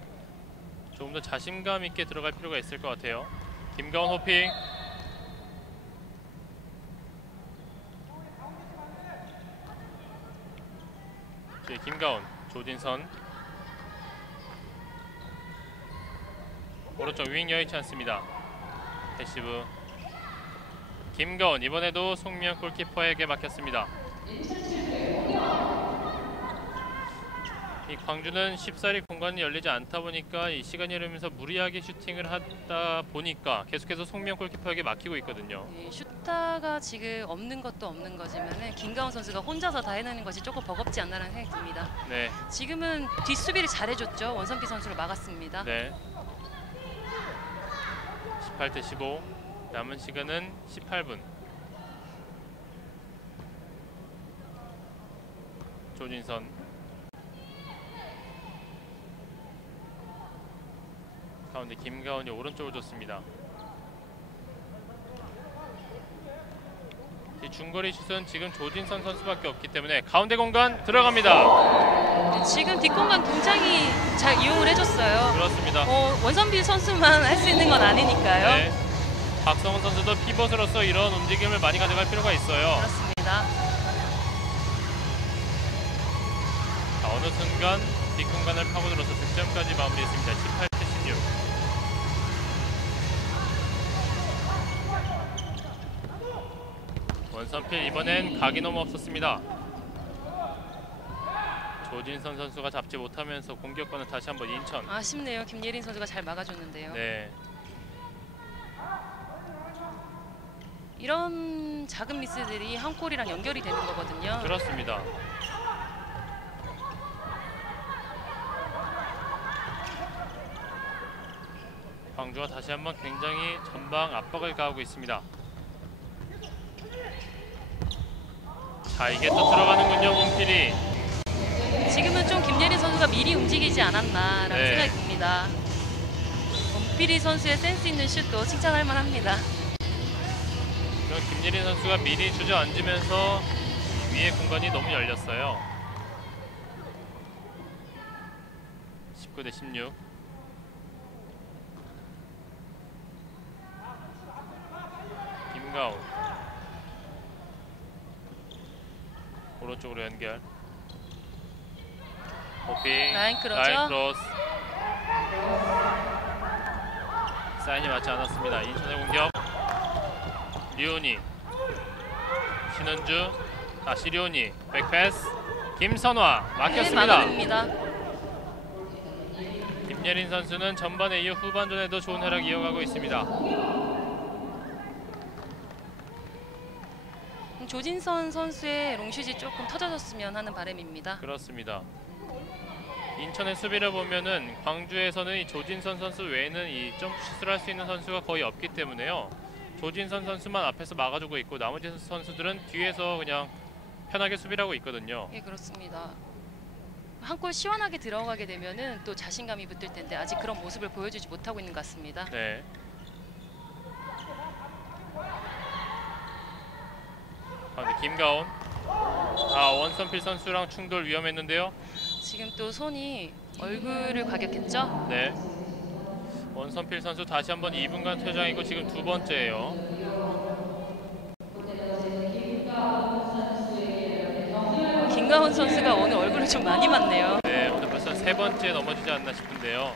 조금 더 자신감 있게 들어갈 필요가 있을 것 같아요. 김가온 호핑. 김가온, 조진선. 오른쪽 윙 여의치 않습니다. 패시브. 김가온 이번에도 송미영 골키퍼에게 막혔습니다. 이 광주는 쉽사리 공간이 열리지 않다 보니까 이 시간이 흐르면서 무리하게 슈팅을 하다 보니까 계속해서 송미영 골키퍼에게 막히고 있거든요. 네, 슈타가 지금 없는 것도 없는 거지만 김가온 선수가 혼자서 다 해내는 것이 조금 버겁지 않나라는 생각이 듭니다. 네. 지금은 뒷수비를 잘해줬죠. 원선필 선수를 막았습니다. 네. 18대 15. 남은 시간은 18분. 조진선 가운데 김가온이 오른쪽으로 줬습니다. 이 중거리 슛은 지금 조진선 선수밖에 없기 때문에 가운데 공간 들어갑니다. 지금 뒷공간 굉장히 잘 이용을 해줬어요. 그렇습니다. 원선필 선수만 할 수 있는 건 아니니까요. 네. 박성훈 선수도 피벗으로서 이런 움직임을 많이 가져갈 필요가 있어요. 그렇습니다. 자, 어느 순간 뒷공간을 파고들어서 득점까지 마무리했습니다. 18대 16. 원선필 이번엔 각이 너무 없었습니다. 조진선 선수가 잡지 못하면서 공격권은 다시 한번 인천. 아쉽네요. 김예린 선수가 잘 막아줬는데요. 네. 이런 작은 미스들이 한 골이랑 연결이 되는 거거든요. 그렇습니다. 광주가 다시 한번 굉장히 전방 압박을 가하고 있습니다. 자, 이게 또 들어가는군요. 문필이. 지금은 좀 김예린 선수가 미리 움직이지 않았나라는 네. 생각이 듭니다. 문필이 선수의 센스 있는 슛도 칭찬할 만합니다. 김예린 선수가 미리 주저앉으면서 위에 공간이 너무 열렸어요. 19대 16. 김가온 오른쪽으로 연결. 호핑 라인 크로스. 라인 크로스. 사인이 맞지 않았습니다. 인천의 공격. 류은희, 신은주, 다시 류은희, 백패스, 김선화 막혔습니다. 네, 막아냅니다. 김예린 선수는 전반에 이어 후반전에도 좋은 활약 이어가고 있습니다. 조진선 선수의 롱슛이 조금 터져졌으면 하는 바람입니다. 그렇습니다. 인천의 수비를 보면은 광주에서는 이 조진선 선수 외에는 이 점프슛을 할 수 있는 선수가 거의 없기 때문에요. 조진선 선수만 앞에서 막아주고 있고 나머지 선수들은 뒤에서 그냥 편하게 수비를 하고 있거든요. 예, 그렇습니다. 한 골 시원하게 들어가게 되면은 또 자신감이 붙을 텐데 아직 그런 모습을 보여주지 못하고 있는 것 같습니다. 네. 가운데 김가온. 원선필 선수랑 충돌 위험했는데요. 지금 또 손이 얼굴을 가격했죠? 네. 원선필 선수 다시 한번 2분간 퇴장이고 지금 두 번째예요. 김가훈 선수가 오늘 얼굴을 좀 많이 맞네요. 네, 오늘 벌써 세 번째 넘어지지 않나 싶은데요.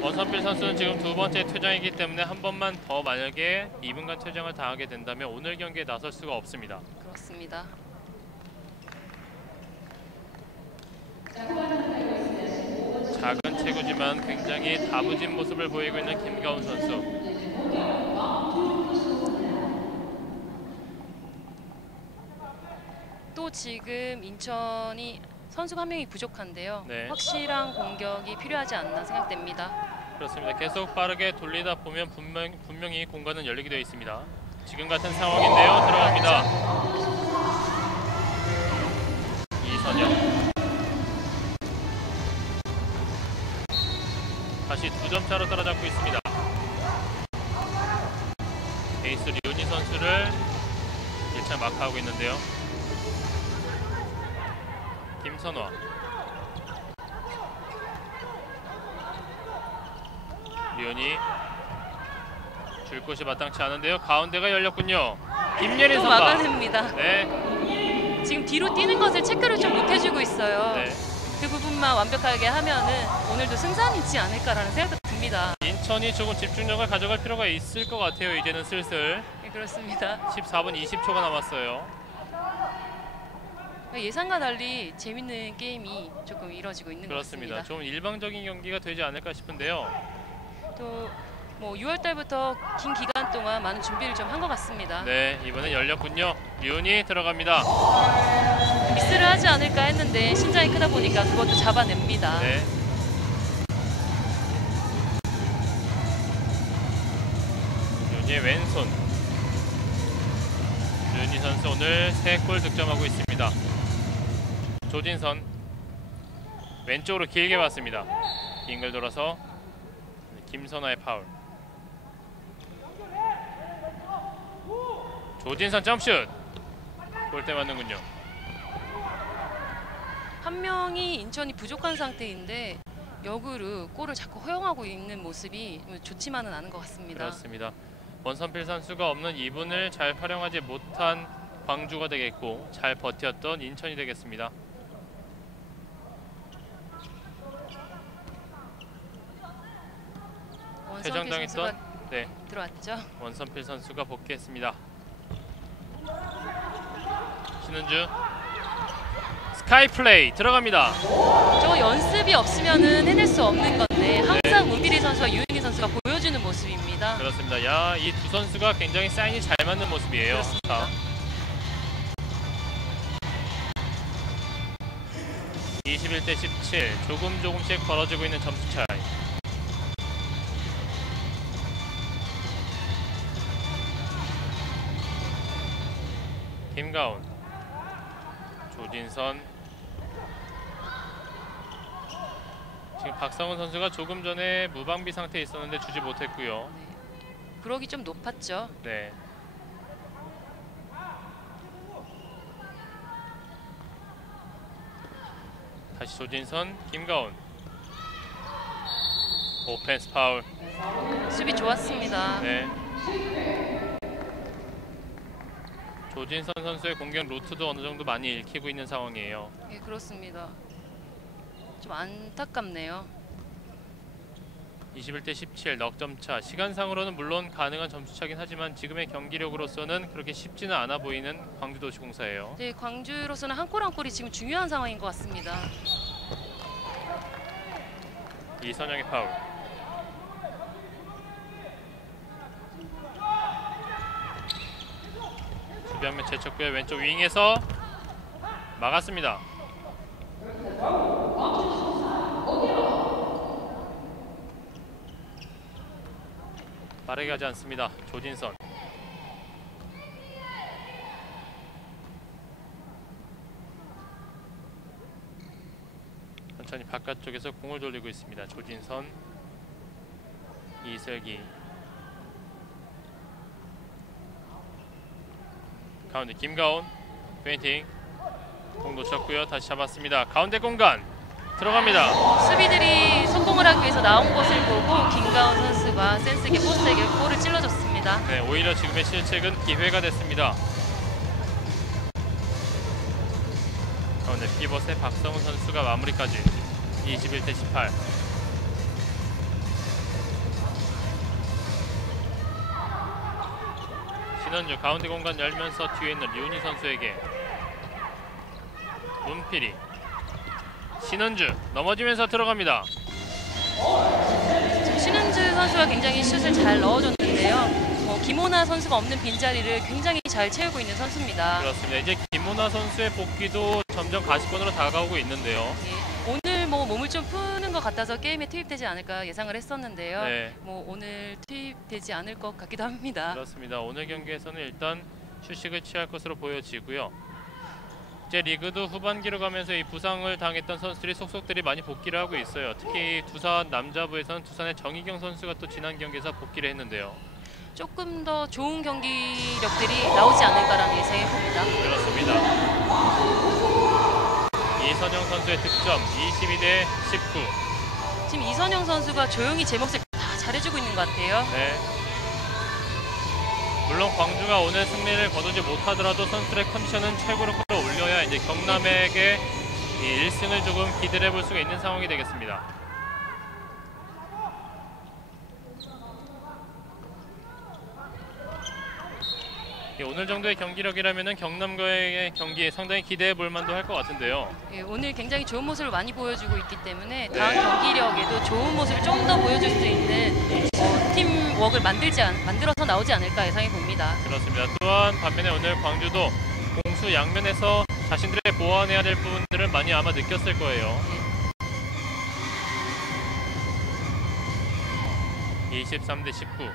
원선필 선수는 지금 두 번째 퇴장이기 때문에 한 번만 더 만약에 2분간 퇴장을 당하게 된다면 오늘 경기에 나설 수가 없습니다. 그렇습니다. 작은 체구지만 굉장히 다부진 모습을 보이고 있는 김가훈 선수. 또 지금 인천이 선수가 한 명이 부족한데요. 네. 확실한 공격이 필요하지 않나 생각됩니다. 그렇습니다. 계속 빠르게 돌리다 보면 분명히 공간은 열리게 되어 있습니다. 지금 같은 상황인데요. 들어갑니다. 이선영. 다시 2점 차로 따라잡고 있습니다. 에이스 류은희 선수를 1차 마크하고 있는데요. 김선화. 류은희. 줄 곳이 마땅치 않은데요. 가운데가 열렸군요. 김예린 또 선수. 막아냅니다. 네. 지금 뒤로 뛰는 것을 체크를 좀 못 해주고 있어요. 네. 그 부분만 완벽하게 하면은 오늘도 승산이지 않을까라는 생각도 듭니다. 인천이 조금 집중력을 가져갈 필요가 있을 것 같아요. 이제는 슬슬. 네, 그렇습니다. 14분 20초가 남았어요. 예상과 달리 재밌는 게임이 조금 이뤄지고 있는 것 그렇습니다. 같습니다. 좀 일방적인 경기가 되지 않을까 싶은데요. 또 뭐 6월 달부터 긴 기간 동안 많은 준비를 좀 한 것 같습니다. 네, 이번엔 열렸군요. 류은희 들어갑니다. 미스를 하지 않을까 했는데 신장이 크다 보니까 그것도 잡아냅니다. 네. 류은희 류은희의 왼손. 류은희 선수 오늘 3골 득점하고 있습니다. 조진선 왼쪽으로 길게 봤습니다. 빙글 돌아서 김선아의 파울. 조진선 점슛. 골대 맞는군요. 한 명이 인천이 부족한 상태인데 역으로 골을 자꾸 허용하고 있는 모습이 좋지만은 않은 것 같습니다. 그렇습니다. 원선필 선수가 없는 2분을 잘 활용하지 못한 광주가 되겠고 잘 버텼던 인천이 되겠습니다. 퇴장당했던 네, 들어왔죠. 원선필 선수가 복귀했습니다. 신은주 스카이 플레이 들어갑니다. 저거 연습이 없으면은 해낼 수 없는 건데 항상 문필희 선수와 유은희 선수가 보여주는 모습입니다. 그렇습니다. 야, 이 두 선수가 굉장히 사인이 잘 맞는 모습이에요. 그렇습니다. 21대 17 조금씩 벌어지고 있는 점수 차이. 김가온, 조진선. 지금 박성훈 선수가 조금 전에 무방비 상태에 있었는데 주지 못했고요. 네. 브록이 좀 높았죠. 네. 다시 조진선, 김가온. 오펜스 파울. 수비 좋았습니다. 네. 조진선 선수의 공격 루트도 어느 정도 많이 읽히고 있는 상황이에요. 예, 그렇습니다. 좀 안타깝네요. 21대 17 넉점 차. 시간상으로는 물론 가능한 점수차긴 하지만 지금의 경기력으로서는 그렇게 쉽지는 않아 보이는 광주도시공사예요. 네, 광주로서는 한 골 한 골이 지금 중요한 상황인 것 같습니다. 이선영의 파울. 수비 한 명 제쳤고요. 왼쪽 윙에서 막았습니다. 빠르게 가지 않습니다. 조진선. 천천히 바깥쪽에서 공을 돌리고 있습니다. 조진선, 이슬기. 가운데 김가온 페인팅. 공 놓쳤고요. 다시 잡았습니다. 가운데 공간 들어갑니다. 수비들이 성공을 하기 위해서 나온 것을 보고 김가온 선수가 센스있게 포스트에게 골을 찔러줬습니다. 네, 오히려 지금의 실책은 기회가 됐습니다. 가운데 피벗의 박성훈 선수가 마무리까지. 21대 18. 신원주 가운데 공간 열면서 뒤에 있는 류은희 선수에게 문필이. 신은주 넘어지면서 들어갑니다. 지금 신은주 선수가 굉장히 슛을 잘 넣어줬는데요. 김호나 선수가 없는 빈자리를 굉장히 잘 채우고 있는 선수입니다. 그렇습니다. 이제 김호나 선수의 복귀도 점점 가시권으로 다가오고 있는데요. 예, 오늘 몸을 좀 푸는 것 같아서 게임에 투입되지 않을까 예상을 했었는데요. 네. 오늘 투입되지 않을 것 같기도 합니다. 그렇습니다. 오늘 경기에서는 일단 휴식을 취할 것으로 보여지고요. 이제 리그도 후반기로 가면서 이 부상을 당했던 선수들이 속속들이 많이 복귀를 하고 있어요. 특히 두산 남자부에서는 두산의 정희경 선수가 또 지난 경기에서 복귀를 했는데요. 조금 더 좋은 경기력들이 나오지 않을까라는 예상해 봅니다. 그렇습니다. 이선영 선수의 득점 22대 19. 지금 이선영 선수가 조용히 제 몫을 다 잘해주고 있는 것 같아요. 네. 물론 광주가 오늘 승리를 거두지 못하더라도 선수들의 컨디션은 최고로 끌어올려야 이제 경남에게 이 1승을 조금 기대해 볼 수가 있는 상황이 되겠습니다. 오늘 정도의 경기력이라면 경남과의 경기에 상당히 기대해 볼 만도 할 것 같은데요. 예, 오늘 굉장히 좋은 모습을 많이 보여주고 있기 때문에 다음 경기력에도 좋은 모습을 좀 더 보여줄 수 있는 팀워크를 만들어서 나오지 않을까 예상해 봅니다. 그렇습니다. 또한 반면에 오늘 광주도 공수 양면에서 자신들의 보완해야 될 부분들을 많이 아마 느꼈을 거예요. 네. 23대 19.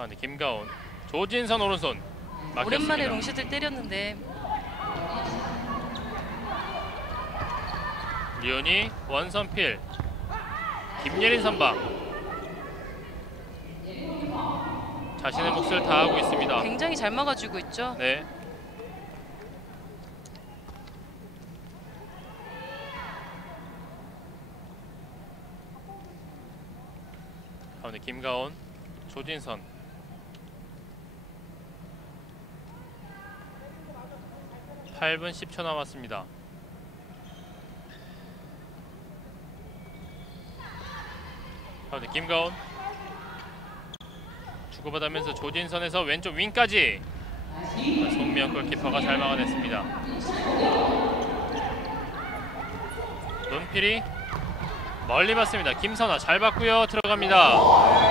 가운데 김가온, 조진선 오른손 막혔습니다. 오랜만에 롱슛을 때렸는데 류현이 원선필, 김예린 선방. 자신의 몫을 다하고 있습니다. 굉장히 잘 막아주고 있죠. 네. 가운데 김가온, 조진선. (8분 10초) 남았습니다. 가운데 김가온 주고받으면서 조진선에서 왼쪽 윙까지. 송미영 골키퍼가 잘 막아냈습니다. 문필이 멀리 봤습니다. 김선아 잘 봤고요. 들어갑니다.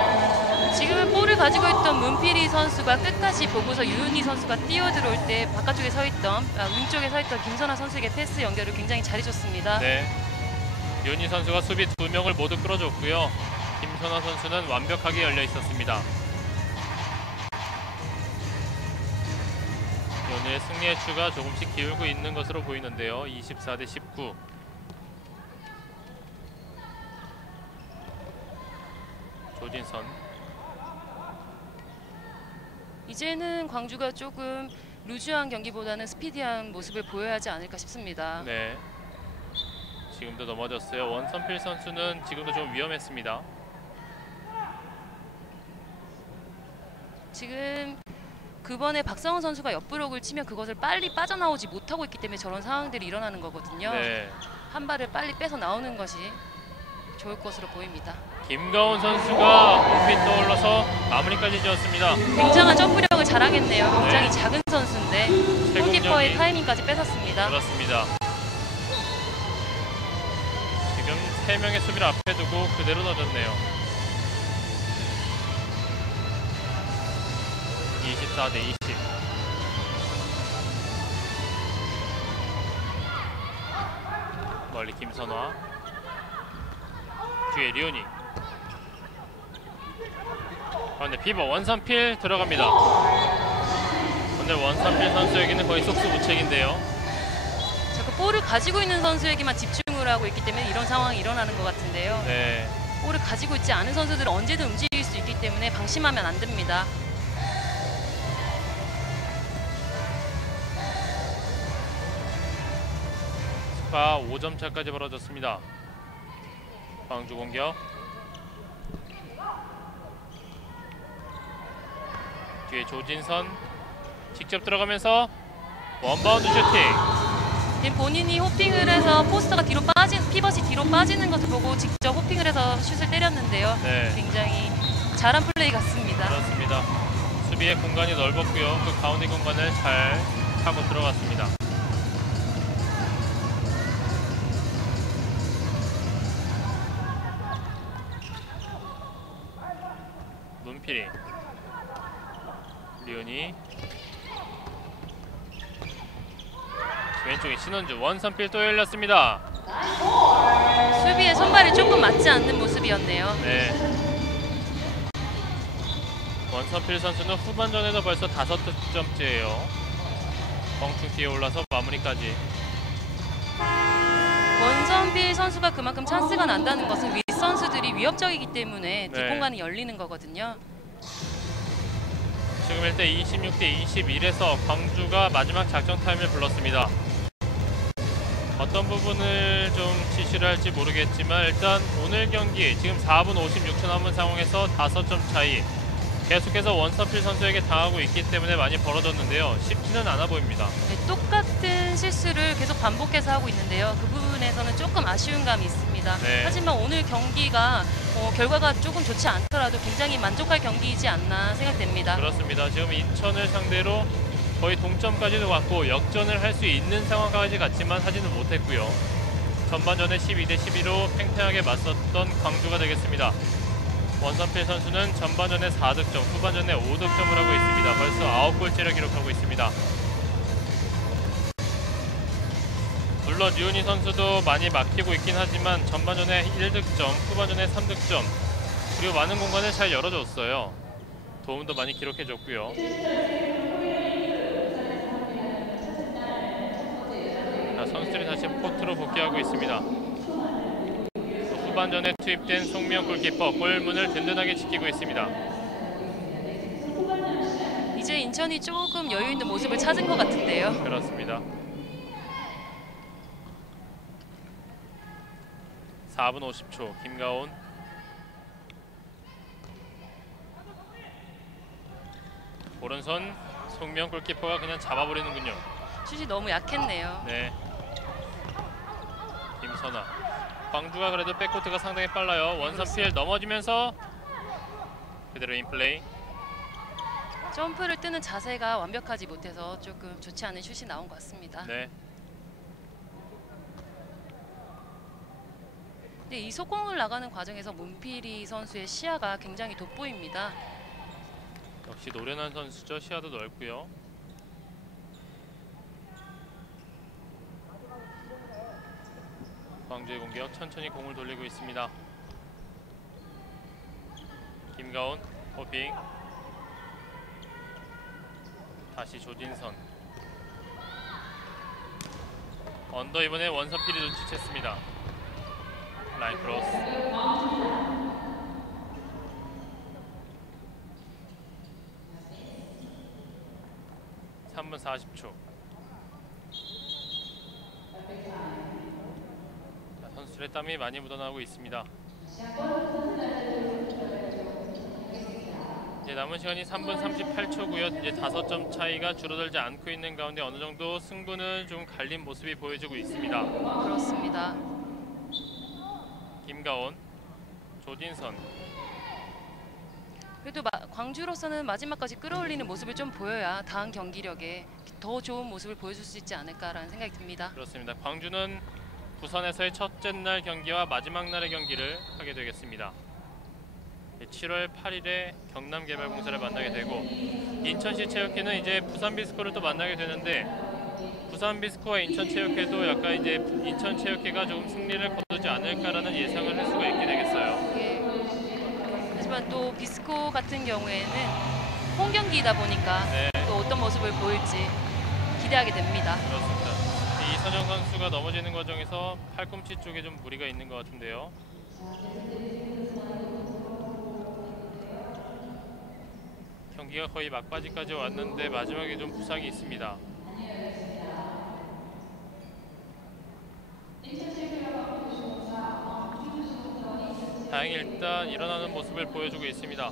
지금은 볼을 가지고 있던 문필이 선수가 끝까지 보고서 유은희 선수가 뛰어들어올 때 바깥쪽에 서있던 왼쪽에 서있던 김선아 선수에게 패스 연결을 굉장히 잘해줬습니다. 네, 유은희 선수가 수비 2명을 모두 끌어줬고요. 김선아 선수는 완벽하게 열려 있었습니다. 오늘 승리의 추가 조금씩 기울고 있는 것으로 보이는데요. 24대 19. 조진선. 이제는 광주가 조금 루즈한 경기보다는 스피디한 모습을 보여야 하지 않을까 싶습니다. 네. 지금도 넘어졌어요. 원선필 선수는 지금도 좀 위험했습니다. 지금 그번에 박상훈 선수가 옆브lok을 치면 그것을 빨리 빠져나오지 못하고 있기 때문에 저런 상황들이 일어나는 거거든요. 네. 한 발을 빨리 빼서 나오는 것이 좋을 것으로 보입니다. 김가온 선수가 높이 떠올라서 마무리까지 지었습니다. 굉장한 점프력을 자랑했네요. 굉장히 네. 작은 선수인데 체급력이- 골키퍼의 타이밍까지 뺏었습니다. 그렇습니다. 지금 3명의 수비를 앞에 두고 그대로 넣어줬네요. 24대 20. 멀리 김선화, 뒤에 리오니. 그런데 피버 원선필 들어갑니다. 오늘 원선필 선수에게는 거의 속수무책인데요. 자꾸 볼을 가지고 있는 선수에게만 집중을 하고 있기 때문에 이런 상황이 일어나는 것 같은데요. 네. 볼을 가지고 있지 않은 선수들은 언제든 움직일 수 있기 때문에 방심하면 안 됩니다. 스파 5점 차까지 벌어졌습니다. 광주 공격. 뒤에 조진선 직접 들어가면서 원바운드 슈팅. 지금 본인이 호핑을 해서 포스터가 뒤로 피벗이 뒤로 빠지는 것을 보고 직접 호핑을 해서 슛을 때렸는데요. 네. 굉장히 잘한 플레이 같습니다. 그렇습니다. 수비의 공간이 넓었고요. 그 가운데 공간을 잘 차고 들어갔습니다. 문필이, 리온이, 왼쪽에 신원주, 원선필 또 열렸습니다. 수비의 선발이 조금 맞지 않는 모습이었네요. 네. 원선필 선수는 후반전에도 벌써 5득점째예요. 벙충 뒤에 올라서 마무리까지. 원선필 선수가 그만큼 찬스가 난다는 것은 윗 선수들이 위협적이기 때문에 네. 뒷공간이 열리는 거거든요. 지금 1대 26대 21에서 광주가 마지막 작전 타임을 불렀습니다. 어떤 부분을 좀 지시를 할지 모르겠지만 일단 오늘 경기 지금 4분 56초 남은 상황에서 5점 차이 계속해서 원선필 선수에게 당하고 있기 때문에 많이 벌어졌는데요. 쉽지는 않아 보입니다. 네, 똑같은 실수를 계속 반복해서 하고 있는데요. 그 부분에서는 조금 아쉬운 감이 있습니다. 네. 하지만 오늘 경기가 결과가 조금 좋지 않더라도 굉장히 만족할 경기이지 않나 생각됩니다. 그렇습니다. 지금 인천을 상대로 거의 동점까지도 왔고 역전을 할 수 있는 상황까지 갔지만 하지는 못했고요. 전반전에 12대 12로 팽팽하게 맞섰던 광주가 되겠습니다. 원선필 선수는 전반전에 4득점, 후반전에 5득점을 하고 있습니다. 벌써 9골째를 기록하고 있습니다. 물론 류은희 선수도 많이 막히고 있긴 하지만 전반전에 1득점, 후반전에 3득점 그리고 많은 공간을 잘 열어줬어요. 도움도 많이 기록해줬고요. 자, 선수들이 다시 코트로 복귀하고 있습니다. 후반전에 투입된 송미영 골키퍼 골문을 든든하게 지키고 있습니다. 이제 인천이 조금 여유 있는 모습을 찾은 것 같은데요. 그렇습니다. 4분 50초 김가온. 오른손 송미영 골키퍼가 그냥 잡아버리는군요. 슛이 너무 약했네요. 네. 김선아. 광주가 그래도 백코트가 상당히 빨라요. 원선필 넘어지면서 그대로 인플레이. 점프를 뜨는 자세가 완벽하지 못해서 조금 좋지 않은 슛이 나온 것 같습니다. 네. 근데 이 속공을 나가는 과정에서 문필이 선수의 시야가 굉장히 돋보입니다. 역시 노련한 선수죠. 시야도 넓고요. 광주의 공격 천천히 공을 돌리고 있습니다. 김가온 호핑. 다시 조진선. 언더 이번에 원선필이 눈치챘습니다. 라인 크로스. 3분 40초. 자, 선수들의 땀이 많이 묻어나오고 있습니다. 이제 남은 시간이 3분 38초고요. 이제 5점 차이가 줄어들지 않고 있는 가운데 어느 정도 승부는 좀 갈린 모습이 보여지고 있습니다. 그렇습니다. 김가온, 조진선. 그래도 광주로서는 마지막까지 끌어올리는 모습을 좀 보여야 다음 경기력에 더 좋은 모습을 보여줄 수 있지 않을까라는 생각이 듭니다. 그렇습니다. 광주는 부산에서의 첫째 날 경기와 마지막 날의 경기를 하게 되겠습니다. 7월 8일에 경남개발공사를 만나게 되고 인천시 체육회는 이제 부산비스코를 또 만나게 되는데 부산비스코와 인천체육회도 약간 이제 인천체육회가 조금 승리를 거두지 않을까라는 예상을 할 수가 있게 되겠어요. 예. 하지만 또 비스코 같은 경우에는 홈 경기이다 보니까 네. 또 어떤 모습을 보일지 기대하게 됩니다. 그렇습니다. 이선영 선수가 넘어지는 과정에서 팔꿈치 쪽에 좀 무리가 있는 것 같은데요. 경기가 거의 막바지까지 왔는데 마지막에 좀 부상이 있습니다. 다행히 일단 일어나는 모습을 보여주고 있습니다.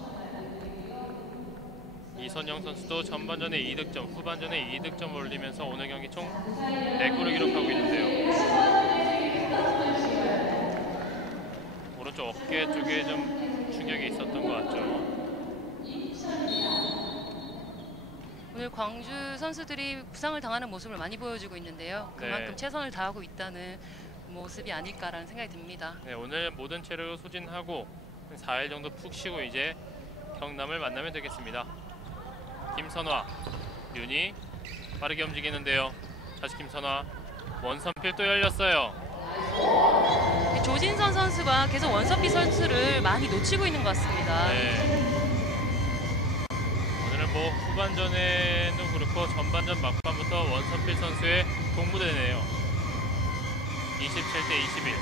이선영 선수도 전반전에 2득점, 후반전에 2득점을 올리면서 오늘 경기 총 4골을 기록하고 있는데요. 오른쪽 어깨 쪽에 좀 충격이 있었던 것 같죠. 오늘 광주 선수들이 부상을 당하는 모습을 많이 보여주고 있는데요. 그만큼 네. 최선을 다하고 있다는 모습이 아닐까라는 생각이 듭니다. 네, 오늘 모든 체력을 소진하고 4일 정도 푹 쉬고 이제 경남을 만나면 되겠습니다. 김선화, 윤희 빠르게 움직이는데요. 다시 김선화, 원선필 또 열렸어요. 조진선 선수가 계속 원선필 선수를 많이 놓치고 있는 것 같습니다. 네. 오늘은 뭐 후반전에도 그렇고 전반전 막판부터 원선필 선수의 동무대네요. 27대 21.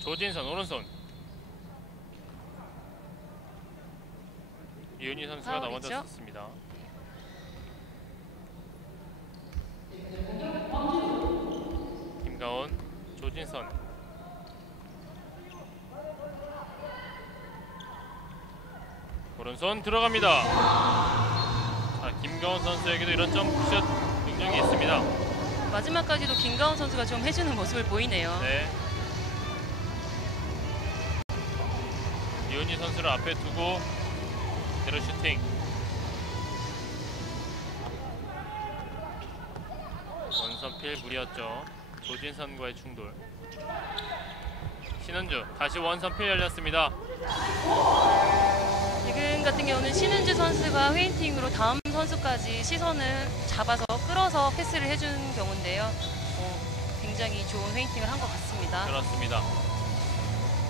조진선 오른손. 이은희 선수가 파울이죠? 넘어졌습니다. 김가온, 조진선. 오른손 들어갑니다. 자, 김가온 선수에게도 이런 점프슛 능력이 있습니다. 마지막까지도 김가온 선수가 좀 해주는 모습을 보이네요. 네. 이은희 선수를 앞에 두고 제로 슈팅. 원선필 무리였죠. 조진선과의 충돌. 신은주 다시 원선필 열렸습니다. 지금 같은 경우는 신은주 선수가 페인팅으로 다음 선수까지 시선을 잡아서 끌어서 패스를 해주는 경우인데요. 굉장히 좋은 회이팅을 한 것 같습니다. 그렇습니다.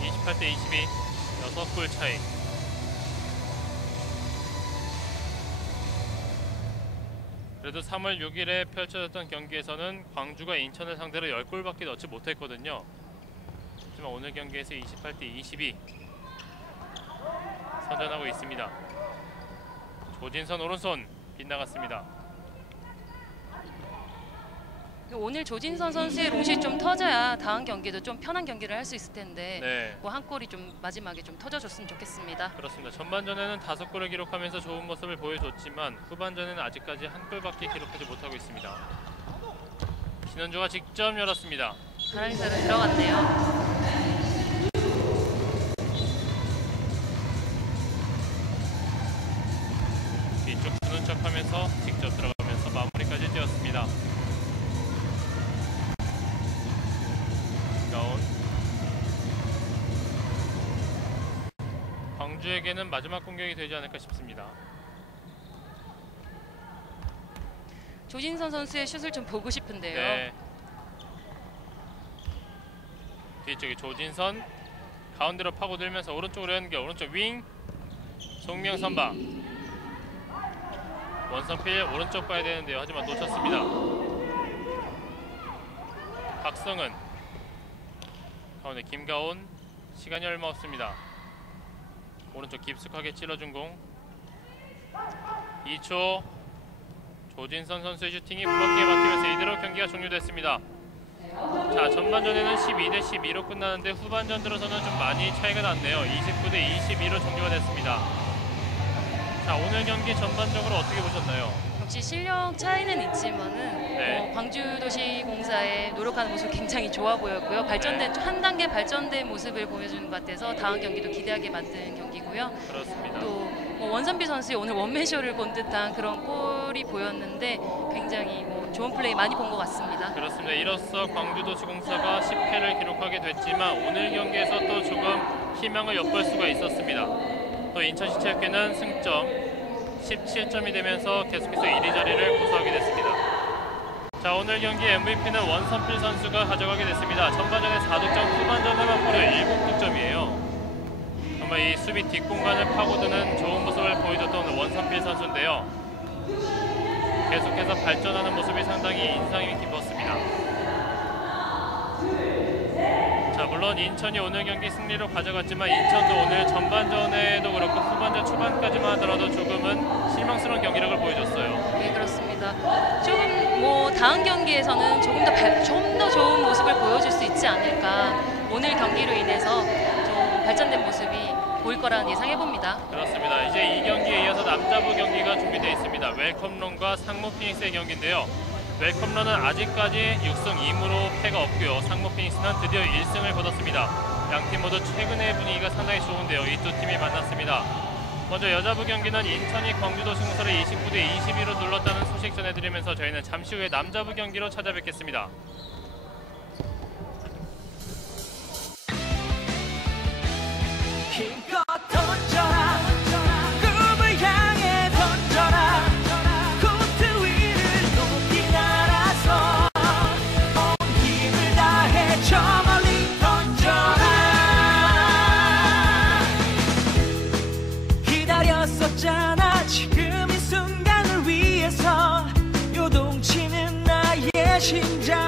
28대 22, 6골 차이. 그래도 3월 6일에 펼쳐졌던 경기에서는 광주가 인천을 상대로 10골밖에 넣지 못했거든요. 하지만 오늘 경기에서 28대 22 선전하고 있습니다. 조진선 오른손 빗나갔습니다. 오늘 조진선 선수의 롱슛이 좀 터져야 다음 경기도 좀 편한 경기를 할 수 있을 텐데 네. 뭐 한 골이 좀 마지막에 좀 터져줬으면 좋겠습니다. 그렇습니다. 전반전에는 5골을 기록하면서 좋은 모습을 보여줬지만 후반전에는 아직까지 한 골밖에 기록하지 못하고 있습니다. 신현주가 직접 열었습니다. 가랑이사로 들어갔네요. 뒤쪽 주는 척하면서 직접 들어가면서 마무리까지 뛰었습니다. 광주에게는 마지막 공격이 되지 않을까 싶습니다. 조진선 선수의 슛을 좀 보고 싶은데요. 네. 뒤쪽에 조진선 가운데로 파고들면서 오른쪽으로 연결, 오른쪽 윙 송명 선방 원선필 오른쪽 봐야 되는데요. 하지만 놓쳤습니다. 박성은 가운데 김가온 시간이 얼마 없습니다. 오른쪽 깊숙하게 찔러준 공 2초 조진선 선수의 슈팅이 블로킹에 막히면서 이대로 경기가 종료됐습니다. 자, 전반전에는 12대 12로 끝나는데 후반전 들어서는 좀 많이 차이가 났네요. 29대 22로 종료가 됐습니다. 자, 오늘 경기 전반적으로 어떻게 보셨나요? 역시 실력 차이는 있지만은 네. 광주도시공사의 노력하는 모습 굉장히 좋아 보였고요. 발전된 한 단계 발전된 모습을 보여주는 것 같아서 다음 경기도 기대하게 만드는 경기고요. 그렇습니다. 또 원선비 선수의 오늘 원맨쇼를 본 듯한 그런 골이 보였는데 굉장히 좋은 플레이 많이 본 것 같습니다. 그렇습니다. 이로써 광주도시공사가 10패를 기록하게 됐지만 오늘 경기에서 또 조금 희망을 엿볼 수가 있었습니다. 또 인천시체육회는 승점 17점이 되면서 계속해서 1위 자리를 고수하게 됐습니다. 자, 오늘 경기 MVP는 원선필 선수가 가져가게 됐습니다. 전반전에 4득점, 후반전에만 무려 7득점이에요. 정말 이 수비 뒷공간을 파고드는 좋은 모습을 보여줬던 오늘 원선필 선수인데요. 계속해서 발전하는 모습이 상당히 인상이 깊었습니다. 자, 물론 인천이 오늘 경기 승리로 가져갔지만 인천도 오늘 전반전에도 그렇고 후반전 초반까지만 하더라도 조금은 실망스러운 경기력을 보여줬어요. 네, 그렇습니다. 조금 다음 경기에서는 좀 더 좋은 모습을 보여줄 수 있지 않을까. 오늘 경기로 인해서 좀 발전된 모습이 보일 거라는 예상해봅니다. 그렇습니다. 이제 이 경기에 이어서 남자부 경기가 준비되어 있습니다. 웰컴런과 상무 피닉스의 경기인데요. 웰컴런은 아직까지 6승 2무로 패가 없고요. 상무 피닉스는 드디어 1승을 거뒀습니다. 양팀 모두 최근의 분위기가 상당히 좋은데요. 이 두 팀이 만났습니다. 먼저 여자부 경기는 인천이 광주도시공사를 29대 22로 눌렀다는 소식 전해드리면서 저희는 잠시 후에 남자부 경기로 찾아뵙겠습니다. 힘껏 던져라 꿈을 향해 던져라 코트 위를 높이 날아서 온 힘을 다해 저 멀리 던져라 기다렸었잖아 지금 이 순간을 위해서 요동치는 나의 심장